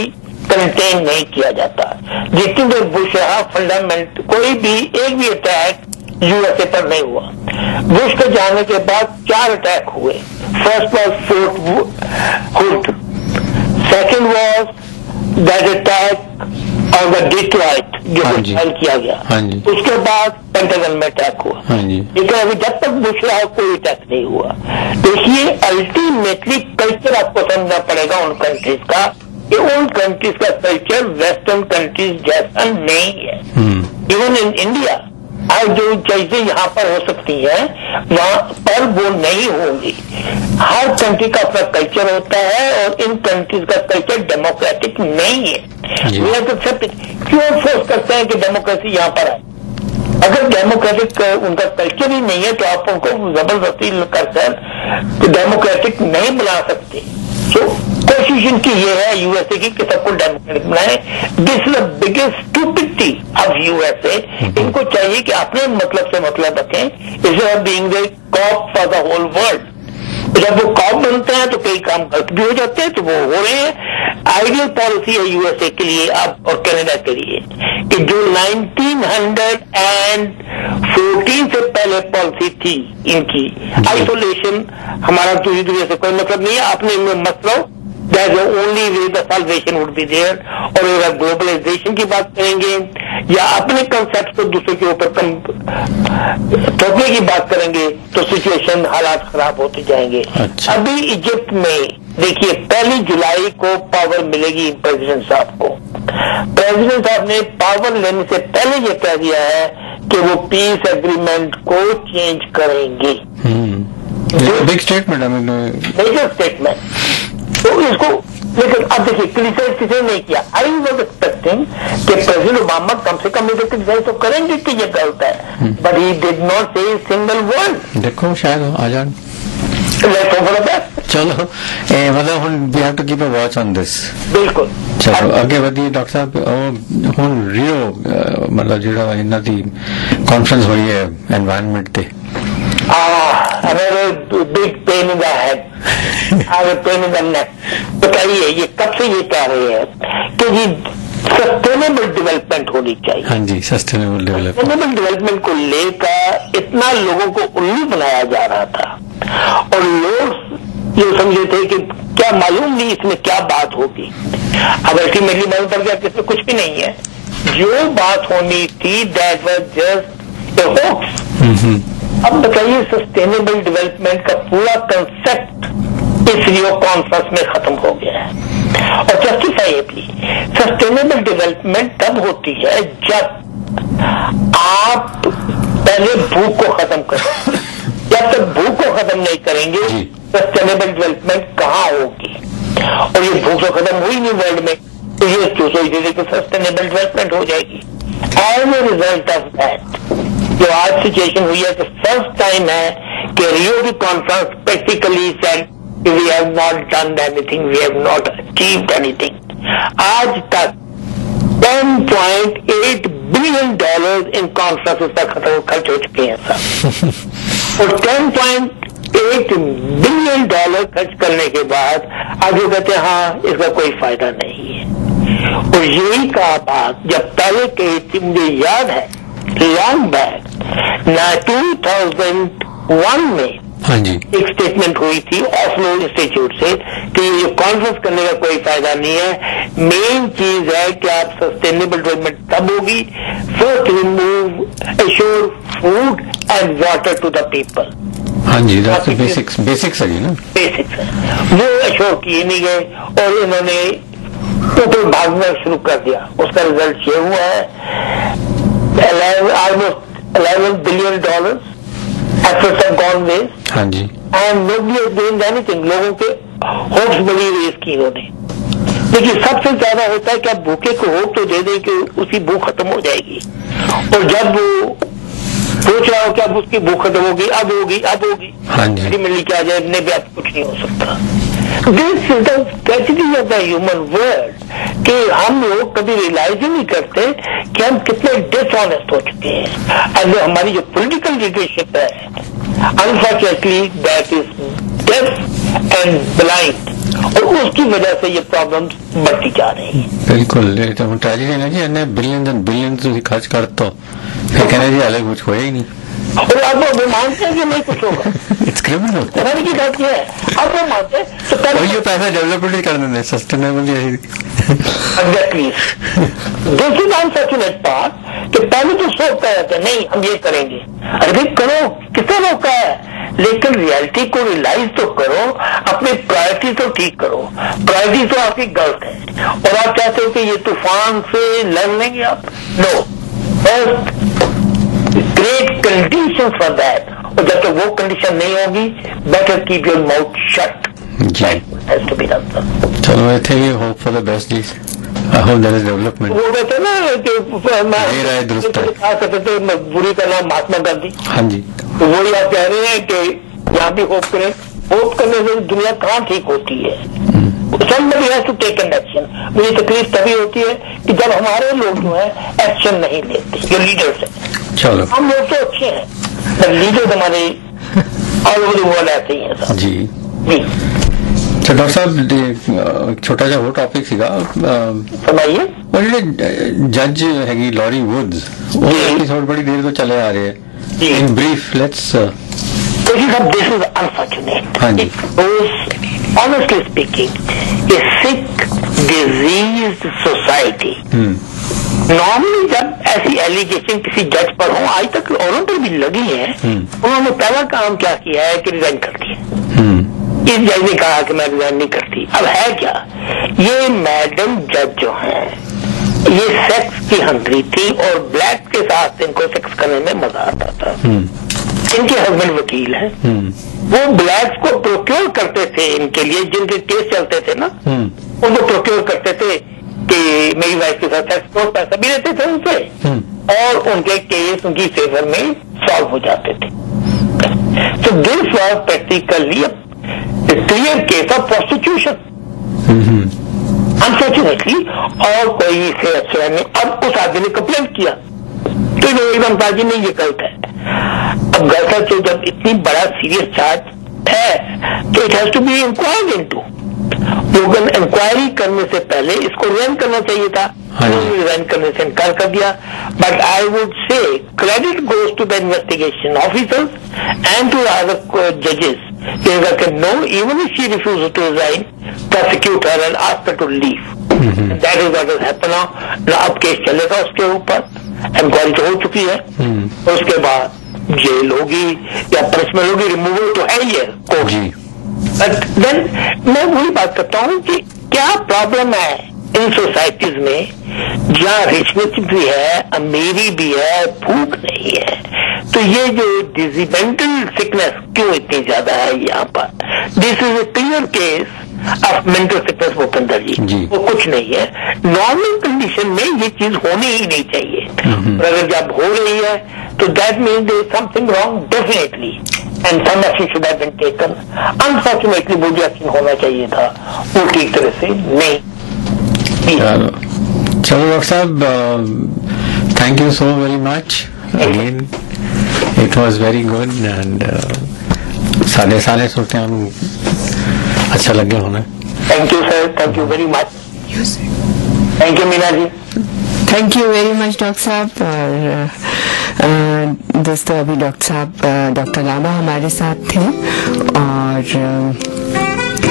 कंटेन नहीं किया जाता। जितनी देर बुश रहा फंडामेंट कोई भी एक भी अटैक यूएसए पर नहीं हुआ। बुश के जाने के बाद 4 अटैक हुए। First was fort hood, second was that attack और द डिट्रॉइट जो फाइल किया गया, उसके बाद पेंटागन में अटैक हुआ। लेकिन अभी जब तक बुश रहा कोई अटैक नहीं हुआ। देखिए अल्टीमेटली कल्चर आपको समझना पड़ेगा उन कंट्रीज का कि उन कंट्रीज का कल्चर वेस्टर्न कंट्रीज जैसा नहीं है। इवन इन इंडिया आज जो चीजें यहाँ पर हो सकती हैं वहां पर वो नहीं होंगी। हर कंट्री का अपना कल्चर होता है और इन कंट्रीज का कल्चर डेमोक्रेटिक नहीं है। वे तो सब क्यों फोर्स करते हैं कि डेमोक्रेसी यहाँ पर आए? अगर डेमोक्रेटिक उनका कल्चर ही नहीं है तो आप उनको जबरदस्ती करकर डेमोक्रेटिक नहीं बना सकते। तो कोशिश इनकी ये है यूएसए की कि सबको डेमोक्रेटिक बनाए। This is the biggest stupidity of USA. इनको चाहिए कि अपने मतलब से मतलब रखें, instead of being the cop for the whole world. जब वो कॉप बनते हैं तो कई काम गलत भी हो जाते हैं, तो वो हो रहे हैं। आइडियल पॉलिसी है यूएसए के लिए अब और कनाडा के लिए कि जो 1940 14 से पहले पॉलिसी थी इनकी, आइसोलेशन हमारा दूसरी दुनिया से कोई मतलब नहीं है, अपने में मत रहो, that's the only way the salvation would be there. और अगर ग्लोबलाइजेशन की बात करेंगे या अपने कंसेप्ट को दूसरे के ऊपर थोपने की बात करेंगे तो सिचुएशन हालात खराब होते जाएंगे। अच्छा। अभी इजिप्ट में देखिए 1 जुलाई को पावर मिलेगी प्रेसिडेंट साहब को। प्रेसिडेंट साहब ने पावर लेने से पहले ये कह दिया है कि वो पीस एग्रीमेंट को चेंज करेंगे। Big statement, major statement. तो इसको लेकिन अब देखिए क्रिटिसाइज किसी नहीं किया। आई वॉज एक्सपेक्टिंग कि प्रेसिडेंट ओबामा कम से कम इसे क्रिटिसाइज तो करेंगे कि ये गलत है, but he did not say single word. देखो शायद आ जाए। चलो मतलब we have to keep a watch on this. बिल्कुल। चलो ਅੱਗੇ ਵਧੀਏ ਡਾਕਟਰ ਸਾਹਿਬ। ਹੁਣ ਰੀਓ मतलब ਜਿਹੜਾ ਇਹਨਾਂ ਦੀ ਕਾਨਫਰੰਸ ਹੋਈ ਹੈ एनवायरनमेंट ਤੇ, big pain in the head, pain in the neck. बताइए ये कब से ये कह रहे हैं कि जी सस्टेनेबल डेवलपमेंट होनी चाहिए। हाँ जी, सस्टेनेबल डेवलपमेंट को लेकर इतना लोगों को उल्लू बनाया जा रहा था और लोग ये समझे थे कि क्या मालूम नहीं इसमें क्या बात होगी। अब अल्टीमेटली मालूम पड़ गया कि इसमें कुछ भी नहीं है। जो बात होनी थी that was just a hoax. अब बताइए सस्टेनेबल डेवलपमेंट का पूरा कंसेप्ट इस रियो कॉन्फ्रेंस में खत्म हो गया है। और जस्टिफाइबली सस्टेनेबल डेवलपमेंट तब होती है जब आप पहले भूख को खत्म करें। जब तक भूख को खत्म नहीं करेंगे सस्टेनेबल डेवलपमेंट कहाँ होगी। और ये भूख तो खत्म हुई नहीं वर्ल्ड में, तो ये सोच कि सस्टेनेबल डेवलपमेंट हो जाएगी। As a result of that जो आज सिचुएशन हुई है, तो फर्स्ट टाइम है कि रियो की conference practically said we have not done anything, we have not achieved anything. आज तक $10.8 बिलियन इन कॉन्फ्रेंस तक खर्च हो चुके हैं सर। और $10.8 बिलियन खर्च करने के बाद आज वो कहते हैं हाँ इसका कोई फायदा नहीं है। और यही कहा बात जब पहले कही थी, मुझे याद है लॉन्ग बैक 2001 में हाँ जी एक स्टेटमेंट हुई थी ऑस्लो इंस्टीट्यूट से कि ये कॉन्फ्रेंस करने का कोई फायदा नहीं है। मेन चीज है कि आप सस्टेनेबल डेवलपमेंट तब होगी first remove assure food and water to the people. हाँ जी बेसिक्स है ना, बेसिक्स है वो एश्योर किए नहीं गए और इन्होंने ऊपर भागना शुरू कर दिया। उसका रिजल्ट ये हुआ है almost $11 billion efforts have gone waste. हाँ जी। And nobody has gained anything. लोगों के होप्स बड़ी रेस की इन्होंने। लेकिन सबसे ज्यादा होता है कि आप भूखे को होप तो दे दें कि उसकी भूख खत्म हो जाएगी, और जब वो सोच रहा हो कि अब उसकी भूख खत्म होगी, अब होगी हाँ जी मिलनी क्या जाए इतने भी आप कुछ नहीं हो सकता। This is the tragedy of the human world कि हम लोग कभी रियलाइज ही नहीं करते कि हम कितने डिसऑनेस्ट हो चुके हैं। एंड हमारी जो पॉलिटिकल लीडरशिप है unfortunately that is deaf and blind, और उसकी वजह से ये प्रॉब्लम्स बढ़ती जा रही हैं। बिल्कुल ट्रेजेडी ना जी, इन्हें बिलियन एंड बिलियन खर्च कर तो फिर कहना जी अलग कुछ होया ही नहीं, और अब वो मानते हैं कि नहीं कुछ होगा। इट्स क्रिमिनल की बात यह है, अब वो मानते हैं तो और ये पैसा डेवलपमेंट ही कर देते sustainable. Exactly this is unfortunate part कि पहले तो सोचता रहता है नहीं हम ये करेंगे, अरे करो किसने रोका है, लेकिन रियलिटी को रियलाइज तो करो, अपनी प्रायोरिटी तो ठीक करो। प्रायोरिटी तो आपकी गलत है और आप चाहते हो कि ये तूफान से लड़ लेंगे आप। No, first create condition for that, और जब तक वो कंडीशन नहीं होगी better keep your mouth shut. चलो I think you hope for the best जी, I hope there is development. वो कहते हैं ना कि बुरी का नाम महात्मा गांधी। हाँ जी, तो वही आप कह रहे हैं कि यहाँ भी होप करें, होप करने से दुनिया कहाँ ठीक होती है। Somebody has to take an action। मुझे तकलीफ तभी होती है कि जब हमारे लोग जो है एक्शन नहीं लेते, जो लीडर्स हैं। चलो हम लोग तो अच्छे हैं, पर लीडर्स हमारे ऑल ओवर द वर्ल्ड ऐसे ही हैं जी। तो डॉक्टर साहब छोटा सा वो टॉपिक सीगा फरमाइए। और ਜਿਹੜੇ जज हैगी लॉरी वुड्स, वो एपिसोड बड़ी देर तो चले आ रहे हैं In brief, let's. This is unfortunate. It was, honestly speaking, a sick, diseased society. Normally जब ऐसी एलिगेशन किसी जज पर हो, आज तक औरों पर भी लगी है, उन्होंने पहला काम क्या किया है कि रिजाइन कर दिया। इस जज ने कहा कि मैं रिजाइन नहीं करती। अब है क्या, ये मैडम जज जो हैं, ये सेक्स की हंगरी थी और ब्लैक के साथ इनको सेक्स करने में मजा आता था। इनके हस्बैंड वकील हैं, वो ब्लैक्स को प्रोक्योर करते थे इनके लिए, जिनके केस चलते थे ना, उनको प्रोक्योर करते थे कि मेरी वाइफ के साथ सेक्स करो, पैसा भी देते थे उनसे और उनके केस उनकी फेवर में सॉल्व हो जाते थे। तो this was practically clear case of prostitution unfortunately. और कोई इसे अच्छा नहीं। अब उस आदमी ने कंप्लेंट किया तो एकदम ताजी नहीं, ये गलत है। अब गलत है तो जब इतनी बड़ा सीरियस चार्ज है तो it has to be inquired into. लोगन इंक्वायरी करने से पहले इसको रिजाइन करना चाहिए था, रिजाइन करने से इनकार कर दिया। But I would say credit goes to the investigation officers and to other जजेस। No, even if she refuses to resign, prosecute her and ask her to leave. That is what has happened now. अब case चलेगा उसके ऊपर, inquiry तो हो चुकी है, उसके बाद जेल होगी या पनिशमेंट होगी, रिमूवल तो है ही है कोर्ट। बट देन मैं वही बात करता हूँ कि क्या प्रॉब्लम है इन सोसाइटीज में जहाँ रिचनेस भी है, अमीरी भी है, भूख नहीं है। तो ये जो मेंटल सिकनेस क्यों इतनी ज्यादा है यहाँ पर? This is a clear case of mental sickness Bhupendra ji, वो कुछ नहीं है। नॉर्मल कंडीशन में ये चीज होनी ही नहीं चाहिए, और अगर जब हो रही है तो that means there is something wrong definitely and some action should have been taken. Unfortunately वो जो एक्शन होना चाहिए था वो ठीक तरह से नहीं। चलो डॉक्टर साहब, thank you so very much again, it was very good and सारे सोचते हैं अच्छा लगे होना। Thank you sir, thank you very much. Thank you Meena ji. Thank you very much doctor साहब। और दोस्तों, अभी डॉक्टर साहब डॉक्टर लामा हमारे साथ थे और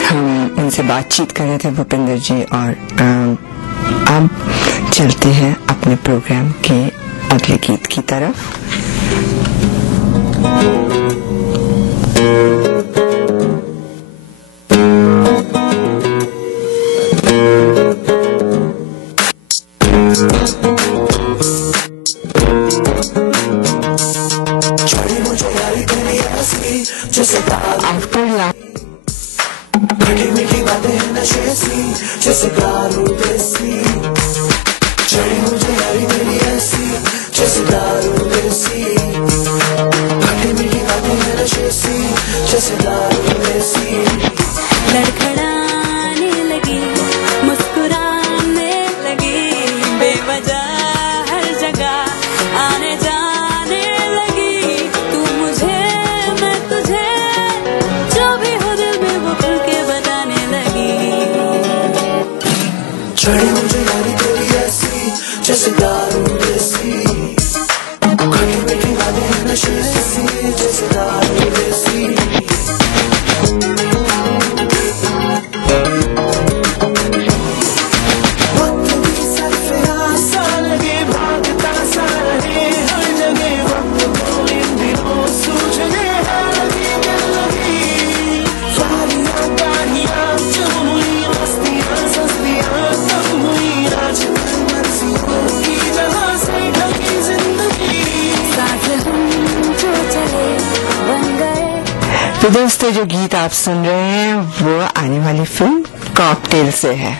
हम उनसे बातचीत कर रहे थे भूपेंद्र जी। और अब चलते हैं अपने प्रोग्राम के अगले गीत की तरफ। दोस्तों, जो गीत आप सुन रहे हैं वो आने वाली फिल्म कॉकटेल से है।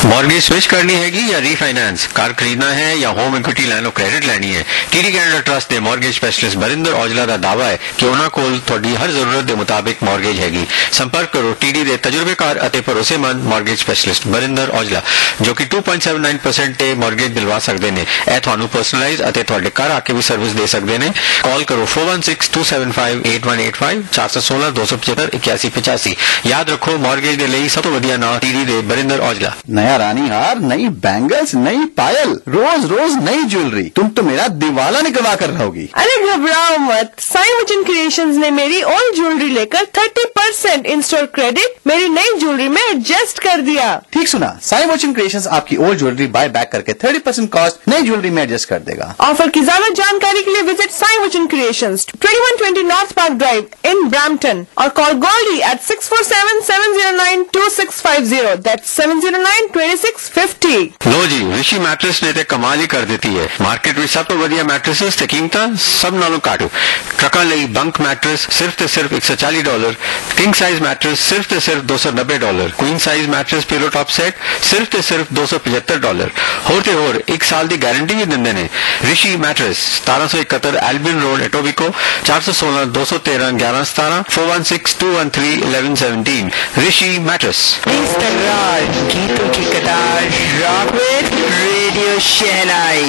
मॉर्गेज स्विच करनी हैगी या रीफाइनेंस, कार खरीदना है या home equity line of credit लेनी है। टीडी कैनेडा ट्रस्ट के मॉर्गेज स्पेशलिस्ट बरिंदर औजला का दावा है कि उन्होंने कोल थोड़ी हर जरूरत के मुताबिक मॉर्गेज हैगी। संपर्क करो टीडी के तजुर्बेकार और भरोसेमंद मॉर्गेज स्पेशलिस्ट बरिंदर औजला जो कि 2.79% ते मॉर्गेज दिलवा सकते हैं। यह थानू पर्सनलाइज और थोड़े घर आके भी सर्विस दे सकते हैं। कॉल करो 4162758185 416 275 8185। याद रखो मॉर्गेज के लिए सब तो वधिया नाम टीडी के बरिंदर औजला। नया रानी हार, नई बैंगल्स, नई पायल, रोज रोज नई ज्वेलरी। तुम तो मेरा दिवाला निकलवा कर रहोगी। अरे घबराओ मत, साई वचन क्रिएशंस ने मेरी ओल्ड ज्वेलरी लेकर 30% इन स्टोर क्रेडिट मेरी नई ज्वेलरी में एडजस्ट कर दिया। ठीक सुना, साई वचन क्रिएशंस आपकी ओल्ड ज्वेलरी बाय बैक करके 30% कॉस्ट नई ज्वेलरी में एडजस्ट कर देगा। ऑफर की ज्यादा जानकारी के लिए visit Sai Vachan creations 2120 North Park Drive in Brampton और कॉल गोल्डी एट 647-709-2650। दैट्स 709-2650। लो जी, ऋषि मैट्रेस ने ते कमाल ही कर देती है। मार्केट में सब तो वधिया मैट्रेसेस ते कीमतां सब नालों घट। ट्रकां लई बंक मैट्रेस सिर्फ ते सिर्फ $140, किंग साइज मैट्रेस सिर्फ ते सिर्फ $290, queen size mattress pillow top set सिर्फ ते सिर्फ $275। होर ते होर 1 साल की गारंटी भी दिंदे ने। ऋषि मैट्रेस 1771 एल्बिन रोड एटोबिको 416 213 1117 416 213 1117। ऋषि मैट्रेस। गीतों की कतार रॉक विद रेडियो शहनाई।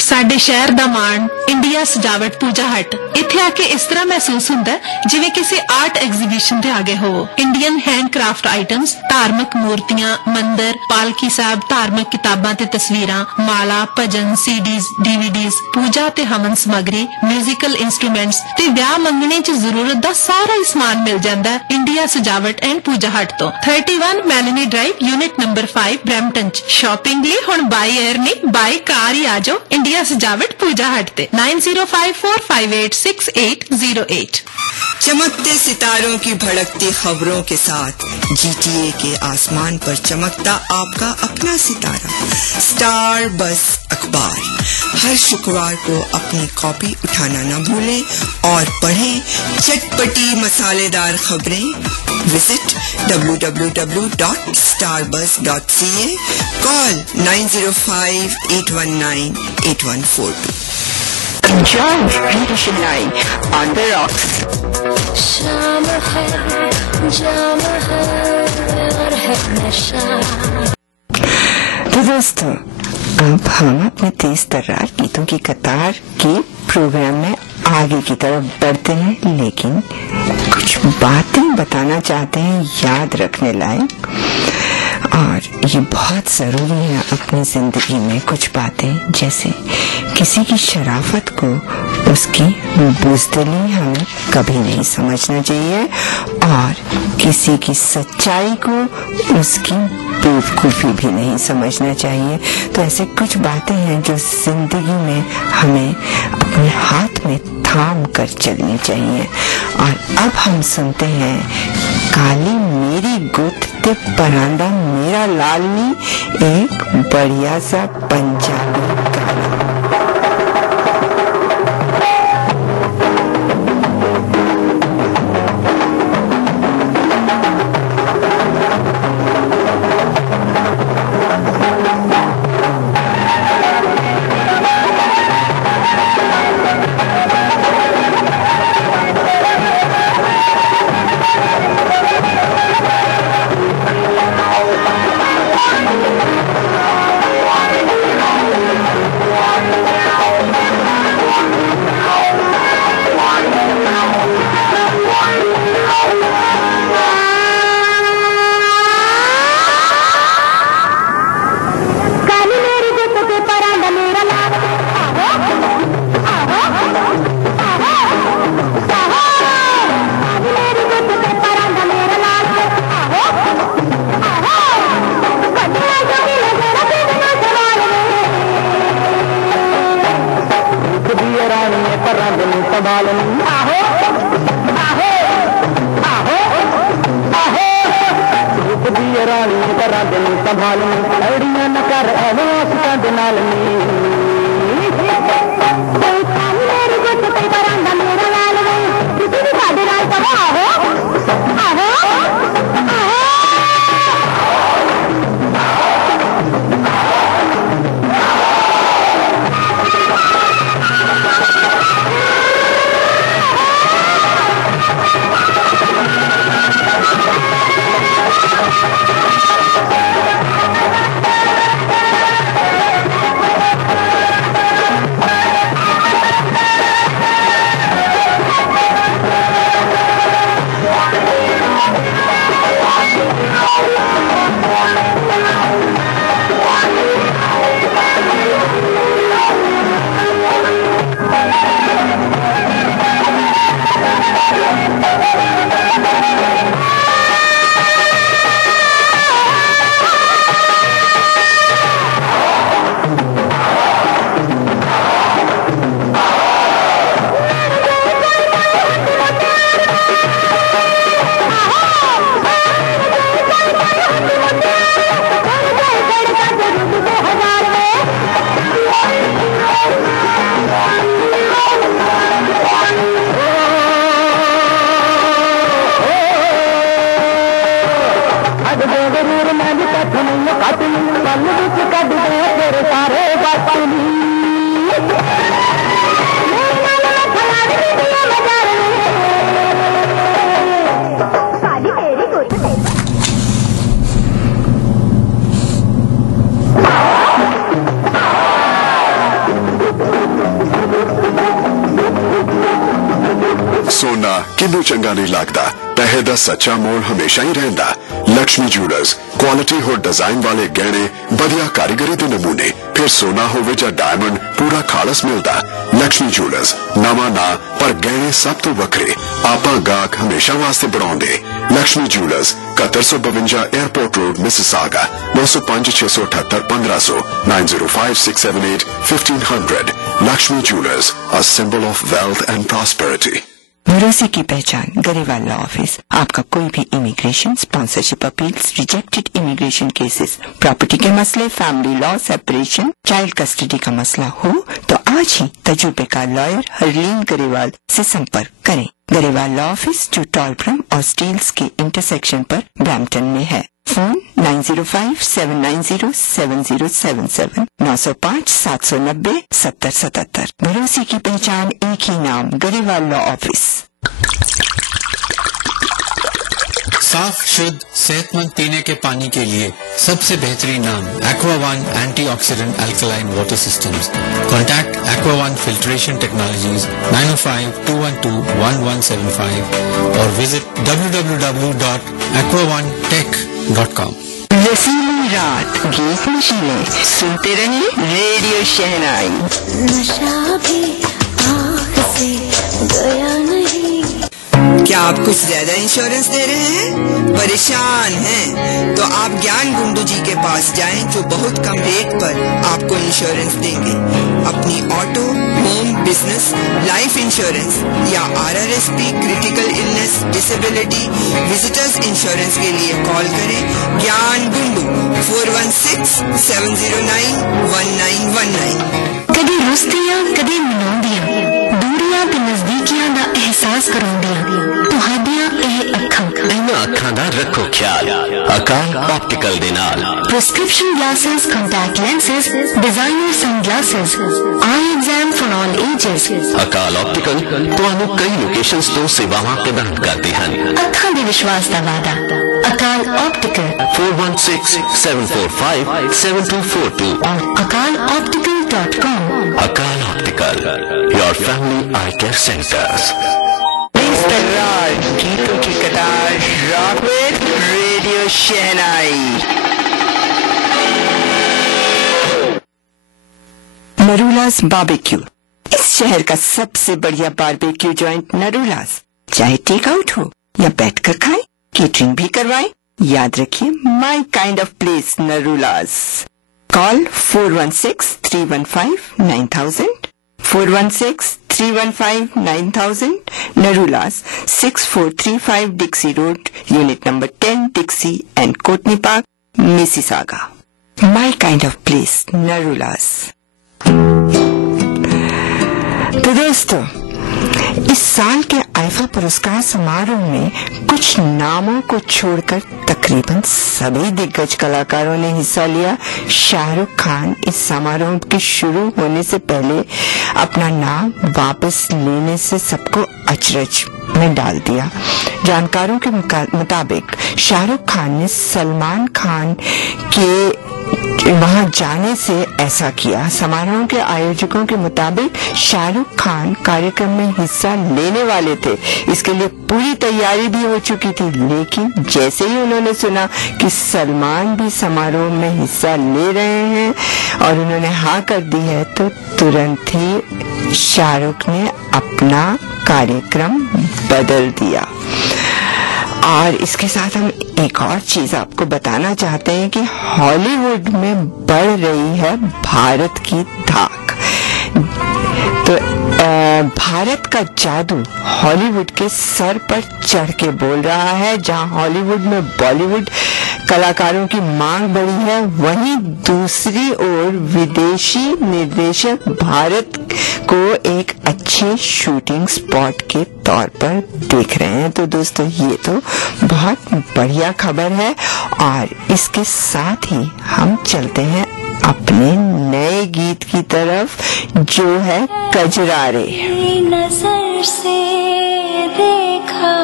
ਸਾਡੇ ਸ਼ਹਿਰ ਦਾ ਮਾਣ ਇੰਡੀਆ ਸਜਾਵਟ ਪੂਜਾ ਹਟ। ਇੱਥੇ ਆ ਕੇ ਇਸ ਤਰ੍ਹਾਂ ਮਹਿਸੂਸ ਹੁੰਦਾ ਜਿਵੇਂ ਕਿਸੇ ਆਰਟ ਐਗਜ਼ੀਬਿਸ਼ਨ ਤੇ ਆ ਗਏ ਹੋ। ਇੰਡੀਅਨ ਹੈਂਡਕ੍ਰਾਫਟ ਆਈਟਮਸ, ਧਾਰਮਿਕ ਮੂਰਤੀਆਂ, ਮੰਦਰ, ਪਾਲਕੀ ਸਾਹਿਬ, ਧਾਰਮਿਕ ਕਿਤਾਬਾਂ ਤੇ ਤਸਵੀਰਾਂ, ਮਾਲਾ, ਭਜਨ, ਸੀਡੀਜ਼, ਡੀਵੀਡੀਜ਼, ਪੂਜਾ ਤੇ ਹਵਨ ਸਮੱਗਰੀ, ਮਿਊਜ਼ੀਕਲ ਇੰਸਟਰੂਮੈਂਟਸ ਤੇ ਵਿਆਹ ਮੰਗਣੇ 'ਚ ਜ਼ਰੂਰਤ ਦਾ ਸਾਰਾ ਹੀ ਸਮਾਨ ਮਿਲ ਜਾਂਦਾ ਇੰਡੀਆ ਸਜਾਵਟ ਐਂਡ ਪੂਜਾ ਹਟ ਤੋਂ। 31 ਮੈਲਨੀ ਡਰਾਈਵ, ਯੂਨਿਟ ਨੰਬਰ 5, ਬਰੈਂਪਟਨ 'ਚ। ਸ਼ਾਪਿੰਗ ਲਈ ਹੁਣ ਬਾਈ 에ਅਰ ਨਹੀਂ ਬਾਈ ਕਾਰ ਹੀ ਆ ਜਾਓ इंडिया सजावट पूजा हट ते 9054586808। चमकते सितारों की भड़कती खबरों के साथ GTA के आसमान पर चमकता आपका अपना सितारा स्टार बस अखबार। हर शुक्रवार को अपनी कॉपी उठाना न भूलें और पढ़ें चटपटी मसालेदार खबरें। Visit www.starbuzz.ca। Call 905-819-8142। Enjoy Radio Shahnayi on the rocks. शाम है जाम है और है नशा। तो दोस्तों, अब हम अपने तेज तर्रार गीतों की कतार के प्रोग्राम में आगे की तरफ बढ़ते हैं, लेकिन कुछ बातें बताना चाहते हैं याद रखने लायक, और ये बहुत जरूरी है अपनी जिंदगी में। कुछ बातें जैसे किसी की शराफत को उसकी बुज़दिली हमें कभी नहीं समझना चाहिए, और किसी की सच्चाई को उसकी बेवकूफ़ी भी नहीं समझना चाहिए। तो ऐसे कुछ बातें हैं जो जिंदगी में हमें अपने हाथ में थाम कर चलनी चाहिए। और अब हम सुनते हैं काली मेरी गुत ते परांदा मेरा लालनी, एक बढ़िया सा पंजाबी गाना। मेरी गुट पे बरांदा मेरा लाल वे सोना किनू चंगा नहीं लगता, पैसे दा सच्चा मोल हमेशा ही रहंदा। लक्ष्मी ज्वेलर्स क्वालिटी होर डिजाइन वाले गहने, बढ़िया कारीगरी दे नमूने, फिर सोना होवे या डायमंड पूरा खालस मिलदा। लक्ष्मी ज्वेलर्स नवा ना पर गहने सब तो वखरे, आपा गाहक हमेशा वास्ते बढ़ाउंदे। Lakshmi jewellers 7152 airport road Mississauga 905 678 1500 905 678 1500। Lakshmi jewellers, a symbol of wealth and prosperity। भरोसे की पहचान गरेवाल लॉ ऑफिस। आपका कोई भी immigration, sponsorship appeals, rejected immigration cases, property के मसले, family law, separation, child custody का मसला हो तो आज ही तजुर्बेकार लॉयर हरलीन गरेवाल से संपर्क करें। गरेवाल लॉ ऑफिस जो टॉलफ्रम और स्टील्स के इंटरसेक्शन पर ब्रैम्पटन में है। फोन 9057907077 905 790 7077। भरोसे की पहचान, एक ही नाम, गरेवाल लॉ ऑफिस। साफ, शुद्ध, सेहतमंद पीने के पानी के लिए सबसे बेहतरीन नाम AquaOne antioxidant alkaline water systems. Contact AquaOne filtration technologies 905-212-1175 और विजिट www.aquavantech.com। रसीली रात, गीत नशीले, सुनते रहिए रेडियो शहनाई। नशा भी आँख से गया नहीं। क्या आप कुछ ज्यादा इंश्योरेंस दे रहे हैं? परेशान हैं? तो आप ज्ञान गुंडू जी के पास जाएं जो बहुत कम रेट पर आपको इंश्योरेंस देंगे। अपनी auto, home, business, life insurance या RRSP, critical illness, disability, visitors insurance के लिए कॉल करें ज्ञान गुंडू 416-709-1919। कदी रुस्तियां, कदी मनाउंदियां, दूरियां ते नजदीकियां दा एहसास कराउंदियां तुहाडियां ਇਹ ਅੱਖਾਂ। ਇਹਨਾਂ ਅੱਖਾਂ ਦਾ ਰੱਖੋ ਖਿਆਲ ਅਕਾਲ ਆਪਟੀਕਲ ਦੇ ਨਾਲ। Prescription glasses, contact lenses, designer sunglasses, eye exam for all ages। Akal optical ਤੁਹਾਨੂੰ ਕਈ ਲੋਕੇਸ਼ਨਸ ਤੋਂ ਸੇਵਾਵਾਂ ਪ੍ਰਦਾਨ ਕਰਦੇ ਹਨ। ਅੱਖਾਂ ਦੇ ਵਿਸ਼ਵਾਸ ਦਾ ਵਾਅਦਾ। ਅਕਾਲ ਆਪਟੀਕਲ 416-745-7242 और akaloptical.com। Akal optical, your family eye care centres. गीतों की कतार, rock with radio Shehnai. Narulas barbecue, इस शहर का सबसे बढ़िया बारबेक्यू जॉइंट नरूलास। चाहे टेक आउट हो या बैठकर खाएं, केटरिंग भी करवाएं, याद रखिए my kind of place Narulas. Call 416-315-9000 416-315-9000। Narulas 6435 Dixie road, unit number 10, Dixie and Courtney park, Mississauga. My kind of place Narulas. तो दोस्तों, इस साल के आईफा पुरस्कार समारोह में कुछ नामों को छोड़कर तकरीबन सभी दिग्गज कलाकारों ने हिस्सा लिया। शाहरुख खान इस समारोह के शुरू होने से पहले अपना नाम वापस लेने से सबको अचरज में डाल दिया। जानकारों के मुताबिक शाहरुख खान ने सलमान खान के वहां जाने से ऐसा किया। समारोह के आयोजकों के मुताबिक शाहरुख खान कार्यक्रम में हिस्सा लेने वाले थे, इसके लिए पूरी तैयारी भी हो चुकी थी, लेकिन जैसे ही उन्होंने सुना कि सलमान भी समारोह में हिस्सा ले रहे हैं और उन्होंने हाँ कर दी है, तो तुरंत ही शाहरुख ने अपना कार्यक्रम बदल दिया। और इसके साथ हम एक और चीज आपको बताना चाहते हैं कि हॉलीवुड में बढ़ रही है भारत की धाक। तो भारत का जादू हॉलीवुड के सर पर चढ़ के बोल रहा है। जहां हॉलीवुड में बॉलीवुड कलाकारों की मांग बढ़ी है, वहीं दूसरी ओर विदेशी निर्देशक भारत को एक अच्छे शूटिंग स्पॉट के तौर पर देख रहे हैं। तो दोस्तों, ये तो बहुत बढ़िया खबर है। और इसके साथ ही हम चलते हैं अपने नए गीत की तरफ, जो है कजरारे। नजर से देखा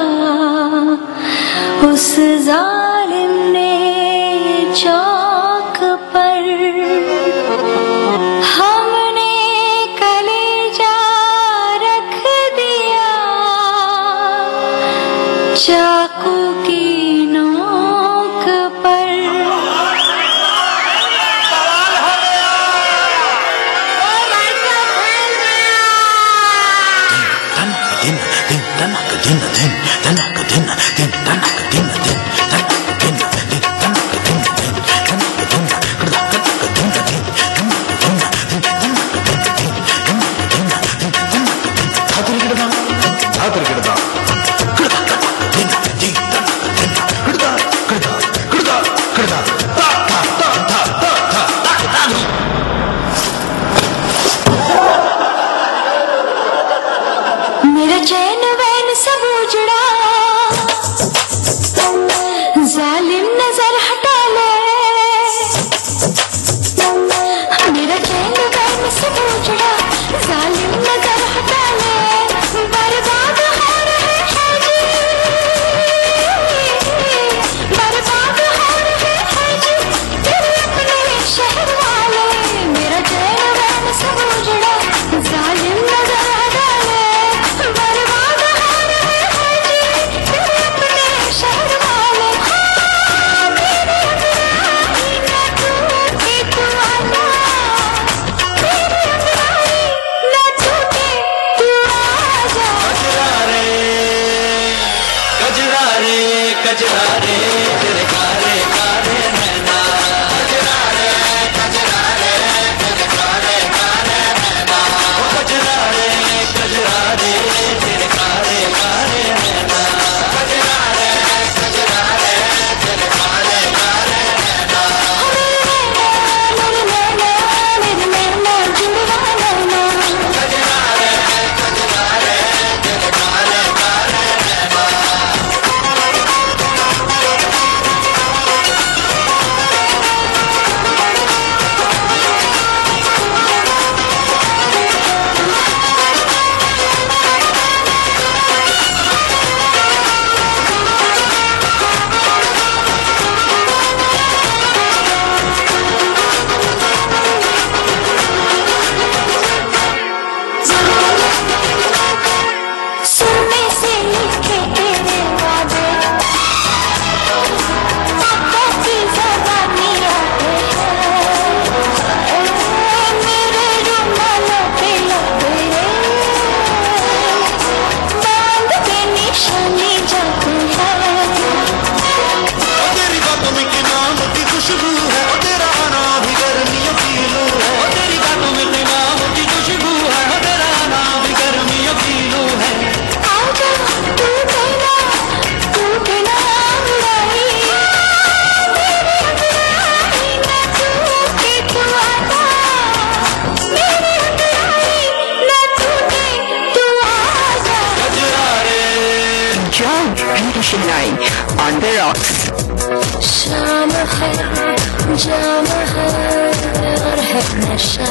उस जालिम ने चौक पर, हमने कलेजा रख दिया चाकू की नोक पर। मेरा चैन वैन सब उजड़ा, जालिम नजर हटा ले। मेरा चैन वैन सब उजड़ा, जालिम नजर हटा ले। बर्बाद हो रहे हैं जी, बर्बाद हो रहे हैं जी तेरे अपने शहर वाले। मेरा चैन वैन सब उजड़ा, जालिम नजर हटा ले। बर्बाद हो रहे हैं जी तेरे अपने शहर वाले। हाँ, मेरे अंदरानी न टूटे तू आजा, मेरे अंदरानी न टूटे तू आजा। कजरारे कजरारे तेरे कारे कारे नैना, कजरारे कजरारे तेरे कारे कारे नैना, कजरारे कजरारे तेरे कारे कारे नैना, कजरारे कजरारे तेरे कारे कारे नैना। मेरे नैना मेरे नैना जुड़वा नैना, कजरारे कजरारे तेरे कारे कारे नैना। On the rocks. शाम है जाम है और है नशा।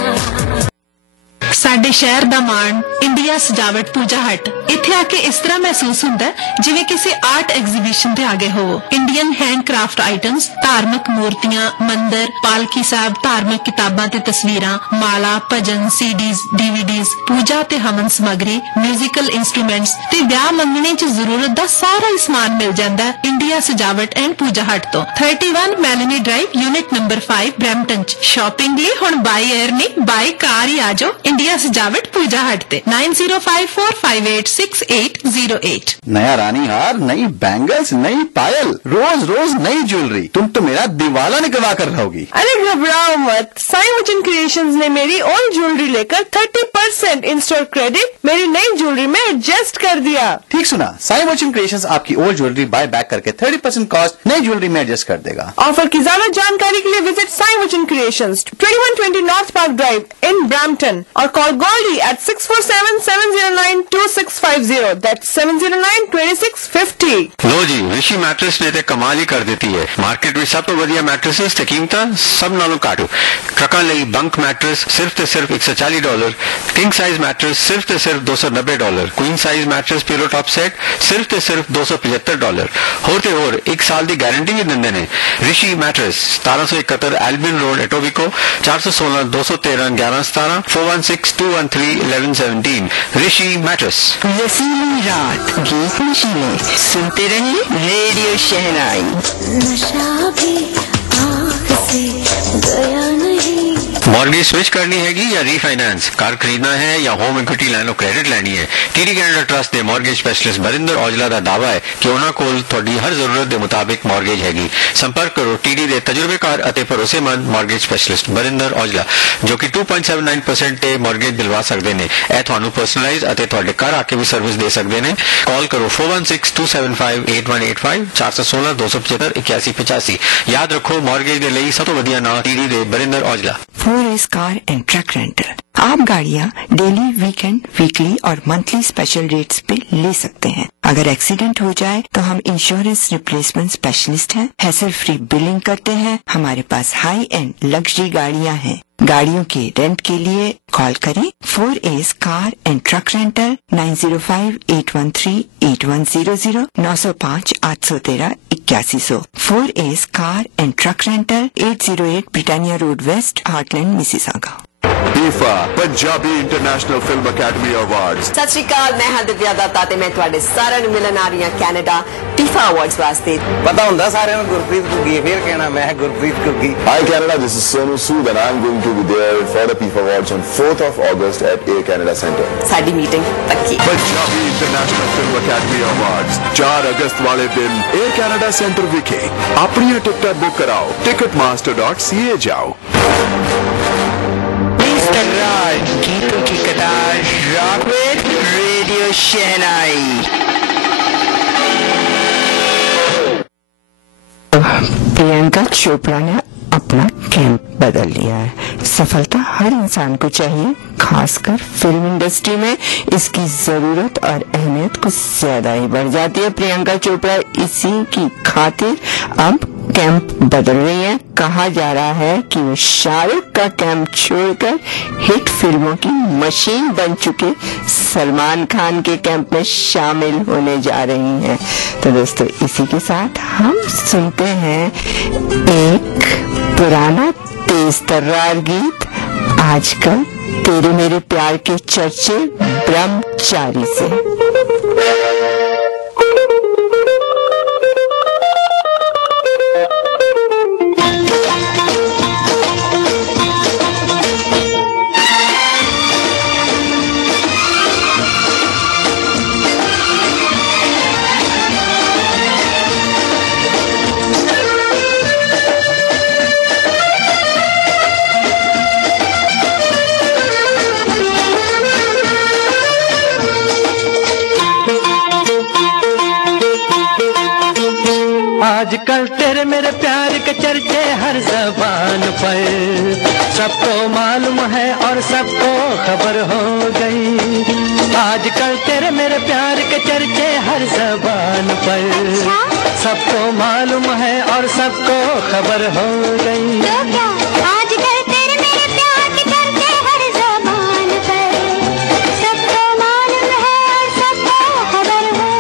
ਸਾਡੇ ਸ਼ਹਿਰ ਦਾ ਮਾਣ ਇੰਡੀਆ ਸਜਾਵਟ ਪੂਜਾ ਹਟ। ਇੱਥੇ ਆ ਕੇ ਇਸ ਤਰ੍ਹਾਂ ਮਹਿਸੂਸ ਹੁੰਦਾ ਜਿਵੇਂ ਕਿਸੇ ਆਰਟ ਐਗਜ਼ੀਬਿਸ਼ਨ ਤੇ ਆ ਗਏ ਹੋ। ਇੰਡੀਅਨ ਹੈਂਡਕ੍ਰਾਫਟ ਆਈਟਮਸ, ਧਾਰਮਿਕ ਮੂਰਤੀਆਂ, ਮੰਦਰ, ਪਾਲਕੀ ਸਾਹਿਬ, ਧਾਰਮਿਕ ਕਿਤਾਬਾਂ ਤੇ ਤਸਵੀਰਾਂ, ਮਾਲਾ, ਭਜਨ, ਸੀਡੀਜ਼, ਡੀਵੀਡੀਜ਼, ਪੂਜਾ ਤੇ ਹਵਨ ਸਮੱਗਰੀ, ਮਿਊਜ਼ੀਕਲ ਇੰਸਟਰੂਮੈਂਟਸ ਤੇ ਵਿਆਹ ਮੰਗਣੇ 'ਚ ਜ਼ਰੂਰਤ ਦਾ ਸਾਰਾ ਹੀ ਸਮਾਨ ਮਿਲ ਜਾਂਦਾ ਇੰਡੀਆ ਸਜਾਵਟ ਐਂਡ ਪੂਜਾ ਹਟ ਤੋਂ। 31 ਮੈਲਨੀ ਡਰਾਈਵ, ਯੂਨਿਟ ਨੰਬਰ 5, ਬ੍ਰੈਂਪਟਨ 'ਚ। ਸ਼ਾਪਿੰਗ ਲਈ ਹੁਣ ਬਾਈ 에ਅਰ ਨਹੀਂ ਬਾਈ ਕਾਰ ਹੀ ਆ ਜਾਓ इंडिया सजावट पूजा हट ते 9054586808। नया रानी हार, नई बैंगल्स, नई पायल, रोज रोज नई ज्वेलरी। तुम तो मेरा दिवाला निकलवा कर रहोगी। अरे घबराओ मत, साई वचन क्रिएशंस ने मेरी ओल्ड ज्वेलरी लेकर 30% इन स्टोर क्रेडिट मेरी नई ज्वेलरी में एडजस्ट कर दिया। ठीक सुना, साई वचन क्रिएशंस आपकी ओल्ड ज्वेलरी बाय बैक करके 30% कॉस्ट नई ज्वेलरी में एडजस्ट कर देगा। ऑफर की ज्यादा जानकारी के लिए visit Sai Vachan creations, 2120 North Park Drive in Brampton, और कॉल गोल्डी at 647-709-2650। That's 709-2650। लो जी, ऋषि मैट्रेस ने ते कमाल ही कर देती है। मार्केट में सब तो वधिया मैट्रेसेस ते कीमतां सब नालों घट। ट्रकां लई बंक मैट्रेस सिर्फ ते सिर्फ $140, किंग साइज मैट्रेस सिर्फ ते सिर्फ $290, queen size mattress pillow top set सिर्फ ते सिर्फ $275। होर ते होर 1 साल दी गारंटी भी दिंदे ने। ऋषि मैट्रेस 1771 एल्बिन रोड, एटोबिको, 416-213-1117, 416-213-1117। ऋषि मैट्रेस। रसीली रात, गीत नशीले, सुनते रहिए रेडियो शहनाई। नशा भी आँख से गया नहीं। मॉर्गेज स्विच करनी हैगी या रीफाइनेंस, कार खरीदना है या होम इक्विटी लैनो क्रेडिट लैनी है। टीडी कैनेडा ट्रस्ट के मॉर्गेज स्पेशलिस्ट बरिंदर औजला का दावा है कि उन्होंने कोल थोड़ी हर जरूरत के मुताबिक मॉर्गेज हैगी। संपर्क करो टीडी के तजुर्बेकार और भरोसेमंद मॉर्गेज स्पेशलिस्ट बरिंदर औजला, जो कि 2.79% ते मॉर्गेज दिलवा सकते हैं। यह थानू पर्सनलाइज और थोड़े घर आके भी सर्विस दे सकते हैं। कॉल करो 416-275-8185, 416-275-8185। याद रखो, मॉर्गेज के लिए सब तो वधिया नाम टीडी के Barinder Aujla. 4S car and truck rental. आप गाड़ियाँ डेली, वीकेंड, वीकली और मंथली स्पेशल रेट्स पे ले सकते हैं। अगर एक्सीडेंट हो जाए तो हम इंश्योरेंस रिप्लेसमेंट स्पेशलिस्ट हैं। हैसल फ्री बिलिंग करते हैं। हमारे पास हाई एंड लग्जरी गाड़ियाँ हैं। गाड़ियों के रेंट के लिए कॉल करें 4S car and truck rental 905-813-8100, 905-813-8100। 4S car and truck rental 808 Britannia road west, Heartland, Mississauga. TIFA Punjabi international film academy awards. Sat Shri अकाल, मैं हां दिव्या दत्ता ते मैं तुहाडे सारिਆਂ ਨੂੰ ਮਿਲਣ ਆ ਰਹੀ ਹਾਂ ਕੈਨੇਡਾ ਟੀਫਾ ਅਵਾਰਡਸ ਵਾਸਤੇ। पता ਹੁੰਦਾ ਸਾਰਿਆਂ ਨੂੰ ਗੁਰਪ੍ਰੀਤ ਘੁੱਗੀ, ਫਿਰ ਕਹਿਣਾ ਮੈਂ Gurpreet Ghuggi. Hi Canada, this is Sonu Sood and I'm going to be there for the TIFA Awards on 4th of August at Air Canada Centre। ਸਾਡੀ ਮੀਟਿੰਗ ਪੱਕੀ। Punjabi international film academy awards 4 अगस्त वाले दिन एयर कैनेडा सेंटर विखे अपनी ticket book कराओ, ticketmaster.ca जाओ। गीतों की कतार, रॉक विद रेडियो शहनाई। प्रियंका चोपड़ा ने अपना कैंप बदल लिया है। सफलता हर इंसान को चाहिए, खासकर फिल्म इंडस्ट्री में इसकी जरूरत और अहमियत कुछ ज्यादा ही बढ़ जाती है। प्रियंका चोपड़ा इसी की खातिर अब कैंप बदल रही है। कहा जा रहा है कि वो शाहरुख का कैंप छोड़कर हिट फिल्मों की मशीन बन चुके सलमान खान के कैंप में शामिल होने जा रही हैं। तो दोस्तों, इसी के साथ हम सुनते हैं एक पुराना तेज तर्रार गीत, आजकल तेरे मेरे प्यार के चर्चे ब्रह्मचारी से। आजकल तेरे मेरे प्यार के चर्चे हर जबान पर, सबको मालूम है और सबको खबर हो गई। आजकल तेरे मेरे प्यार के चर्चे हर जबान पर, सबको मालूम है और सबको खबर हो गई। तो क्या आजकल तेरे मेरे प्यार की चर्चे हर ज़बान पर, सबको मालूम है और सबको खबर हो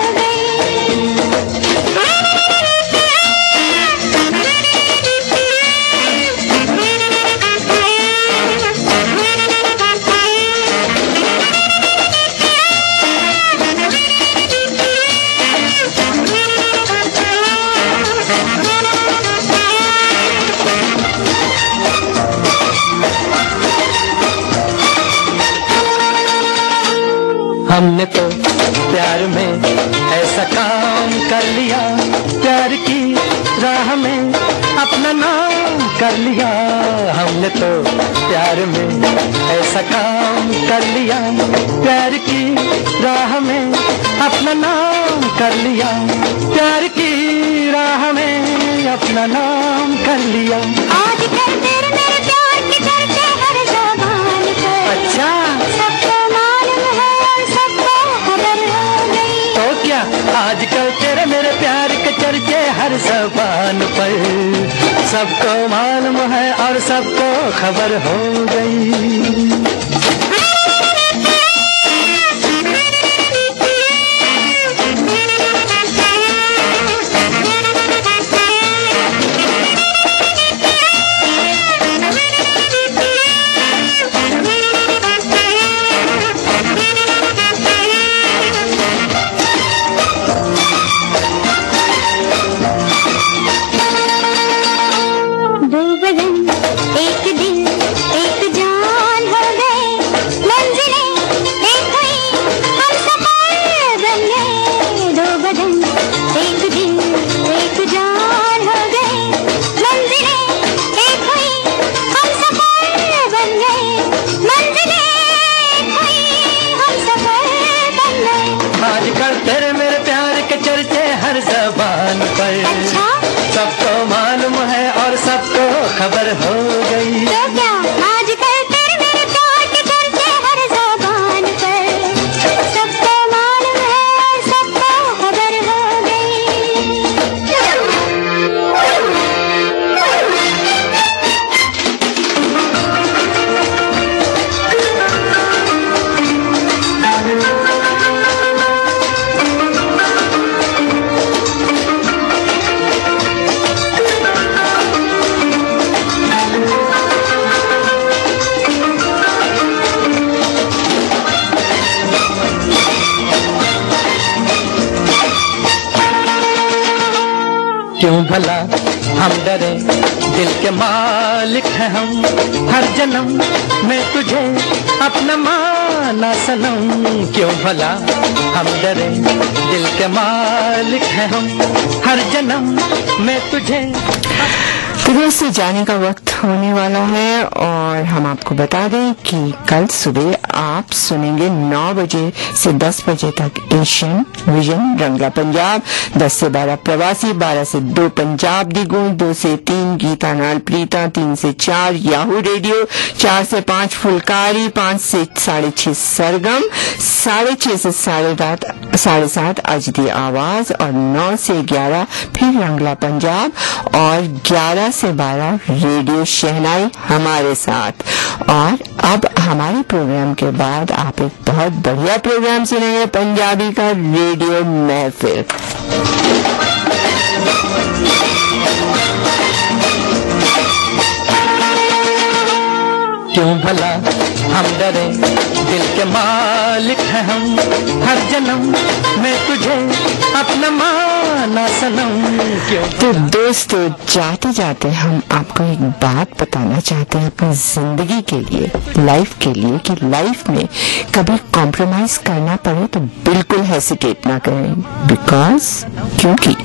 हमने तो प्यार में ऐसा काम कर लिया, प्यार की राह में अपना नाम कर लिया। हमने तो प्यार में ऐसा काम कर लिया, प्यार की राह में अपना नाम कर लिया, प्यार की राह में अपना नाम कर लिया। आजकल तेरे मेरे प्यार की चर्चे हर ज़बान पर, अच्छा सबको मालूम है और सबको खबर हो गई। तो क्या आजकल तेरे मेरे प्यार के चर्चे हर ज़बान पर, सबको मालूम है और सबको खबर हो गई। दो बदन एक दिल एक जान हो गए, मंजिलें एक हुई हम सफर बन गए। दो बदन एक दिल एक जान हो गए, मंजिलें एक हुई हम सफर बन गए, मंजिलें एक हुई हम सफर बन गए। आजकल तेरे मेरे प्यार के चर्चे हर ज़बान पर, अच्छा सबको मालूम है और सबको खबर हो गई। तो क्या आजकल तेरे मेरे प्यार के चर्चे हर ज़बान पर, सबको मालूम है और सबको खबर हो क्यों भला हम डरे, दिल के मालिक हैं हम, हर जन्म में तुझे अपना माना सनम। क्यों भला हम डरे, दिल के मालिक हैं हम, हर जन्म में तुझे। तो दोस्तों जाने का वक्त होने वाला है और हम आपको बता दें कि कल सुबह आप सुनेंगे 9 बजे से 10 बजे तक एशियन विजन रंगला पंजाब, 10 से 12 प्रवासी, 12 से 2 पंजाब दी गूंज, 2 से 3 गीता नाल प्रीता, 3 से 4 याहू रेडियो, 4 से 5 फुलकारी, 5 से 6:30 सरगम, 6:30 से 7:30 आज दी आवाज और 9 से 11 फिर रंगला पंजाब और 11 से 12 रेडियो शहनाई हमारे साथ। और अब हमारे प्रोग्राम के बाद आप एक बहुत बढ़िया प्रोग्राम सुनेंगे, पंजाबी का रेडियो महफिल। क्यों भला हम डरे, दिल के मालिक हैं हम, हर जन्म में तुझे अपना माना सनम। क्यों तो दोस्तों जाते जाते हम आपको एक बात बताना चाहते हैं अपनी जिंदगी के लिए, लाइफ के लिए, कि लाइफ में कभी कॉम्प्रोमाइज करना पड़े तो बिल्कुल हेसिटेट ना करें, बिकॉज क्योंकि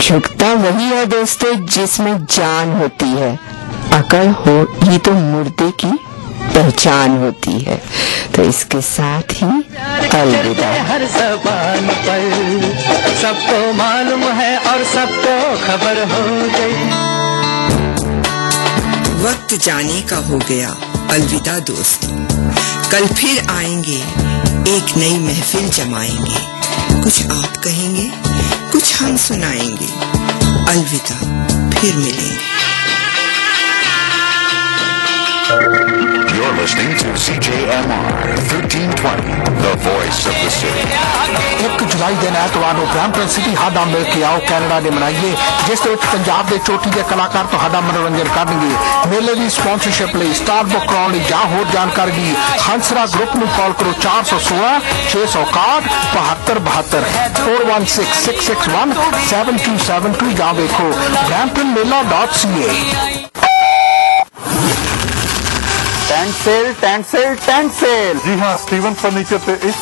झुकता वही है दोस्तों जिसमें जान होती है, अकड़ हो ये तो मुर्दे की पहचान होती है। तो इसके साथ ही अलविदा। हर ज़बान पर सबको मालूम है और सबको खबर हो गई। वक्त जाने का हो गया, अलविदा दोस्त। कल फिर आएंगे, एक नई महफिल जमाएंगे। कुछ आप कहेंगे, कुछ कुछ हम सुनाएंगे। अलविदा, फिर मिलेंगे। You're listening to CJMR 1320, the voice of the city. 1 जुलाई दिन ਐਤਵਾਰ ਨੂੰ ਬ੍ਰੈਂਪਟਨ ਸਿਟੀ ਹਾਦਾ ਮਿਲ ਕੇ ਆਓ ਕੈਨੇਡਾ ਦੇ ਮਨਾਈਏ, ਜਿਸ ਦੇ ਵਿੱਚ ਪੰਜਾਬ ਦੇ ਚੋਟੀ ਦੇ ਕਲਾਕਾਰ ਤੁਹਾਡਾ ਮਨੋਰੰਜਨ ਕਰਨਗੇ। ਮੇਲੇ ਦੀ ਸਪਾਂਸਰਸ਼ਿਪ ਲਈ ਸਟਾਰ ਬੁੱਕ ਕਰਾਉਣ ਲਈ ਜਾਂ ਹੋਰ ਜਾਣਕਾਰੀ ਲਈ ਹੰਸਰਾ ਗਰੁੱਪ ਨੂੰ ਕਾਲ ਕਰੋ 416 661 7272 416661 7272 ਜਾਂ ਵੇਖੋ bramptonmela.ca। Tent cell. जी हाँ, स्टीवन फर्नीचर पे इस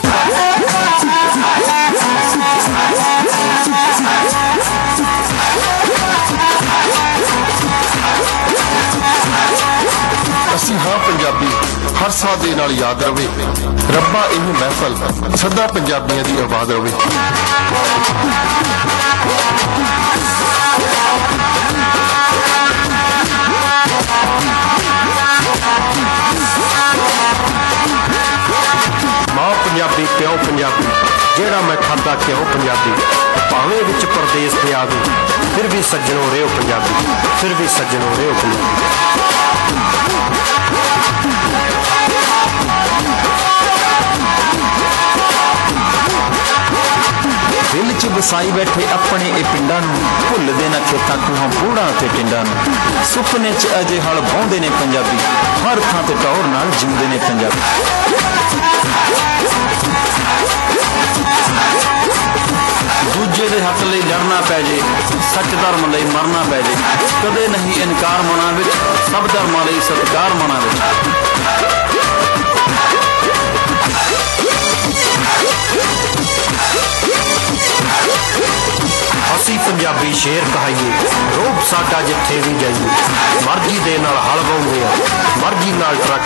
ਅਸੀਂ ਹਾਂ ਪੰਜਾਬੀ ਹਰ ਸਾਹ ਦੇ ਨਾਲ ਯਾਦ ਰਵੇ, ਰੱਬਾ ਇਹ ਮਹਿਫਲ ਸਦਾ ਪੰਜਾਬੀਆਂ ਦੀ ਆਬਾਦ ਰਵੇ। ਮਾਂ ਪੰਜਾਬੀ ਪਿਓ ਪੰਜਾਬੀ, ਜਿਹੜਾ ਮੈਂ ਖਾਦਾ ਕਿਉਂ ਪੰਜਾਬੀ, ਭਾਵੇਂ ਵਿੱਚ ਪਰਦੇਸ ਤੇ ਆਵੇ ਫਿਰ ਵੀ ਸੱਜਣੋ ਰਿਓ ਪੰਜਾਬੀ, ਫਿਰ ਵੀ ਸੱਜਣੋ ਰਿਓ ਪੰਜਾਬੀ। ਦਿਲ 'ਚ ਵਸਾਈ ਬੈਠੇ ਆਪਣੇ ਇਹ ਪਿੰਡਾਂ ਨੂੰ, ਭੁੱਲਦੇ ਨਾ ਖੇਤਾਂ ਖੂਹਾਂ ਬੂੜਾਂ ਤੇ ਟਿੰਡਾਂ ਨੂੰ। ਸੁਪਨੇ 'ਚ ਅਜੇ ਹਲ ਵਾਹੁੰਦੇ ਨੇ ਪੰਜਾਬੀ, ਹਰ ਥਾਂ ਤੇ ਟੌਰ ਨਾਲ ਜਿਉਂਦੇ ਨੇ ਪੰਜਾਬੀ। ਦੂਜੇ ਦੇ ਹੱਕ ਲਈ ਲੜਨਾ ਪੈ ਜੇ, ਸੱਚ ਧਰਮ ਲਈ ਮਰਨਾ ਪੈ ਜੇ, ਕਦੇ ਨਹੀਂ ਇਨਕਾਰ ਮਨਾਂ ਵਿੱਚ, ਸਭ ਧਰਮਾਂ ਲਈ ਸਤਿਕਾਰ ਮਨਾਂ ਵਿੱਚ। ਅਸੀਂ ਪੰਜਾਬੀ ਸ਼ੇਰ ਕਹਾਈਏ, ਰੋਬ ਸਾਡਾ ਜਿੱਥੇ ਵੀ ਜਾਈਏ, ਮਰਜ਼ੀ ਦੇ ਨਾਲ ਹਲ ਵਾਹੁੰਦੇ ਆ, ਮਰਜ਼ੀ ਨਾਲ ਟਰੱਕ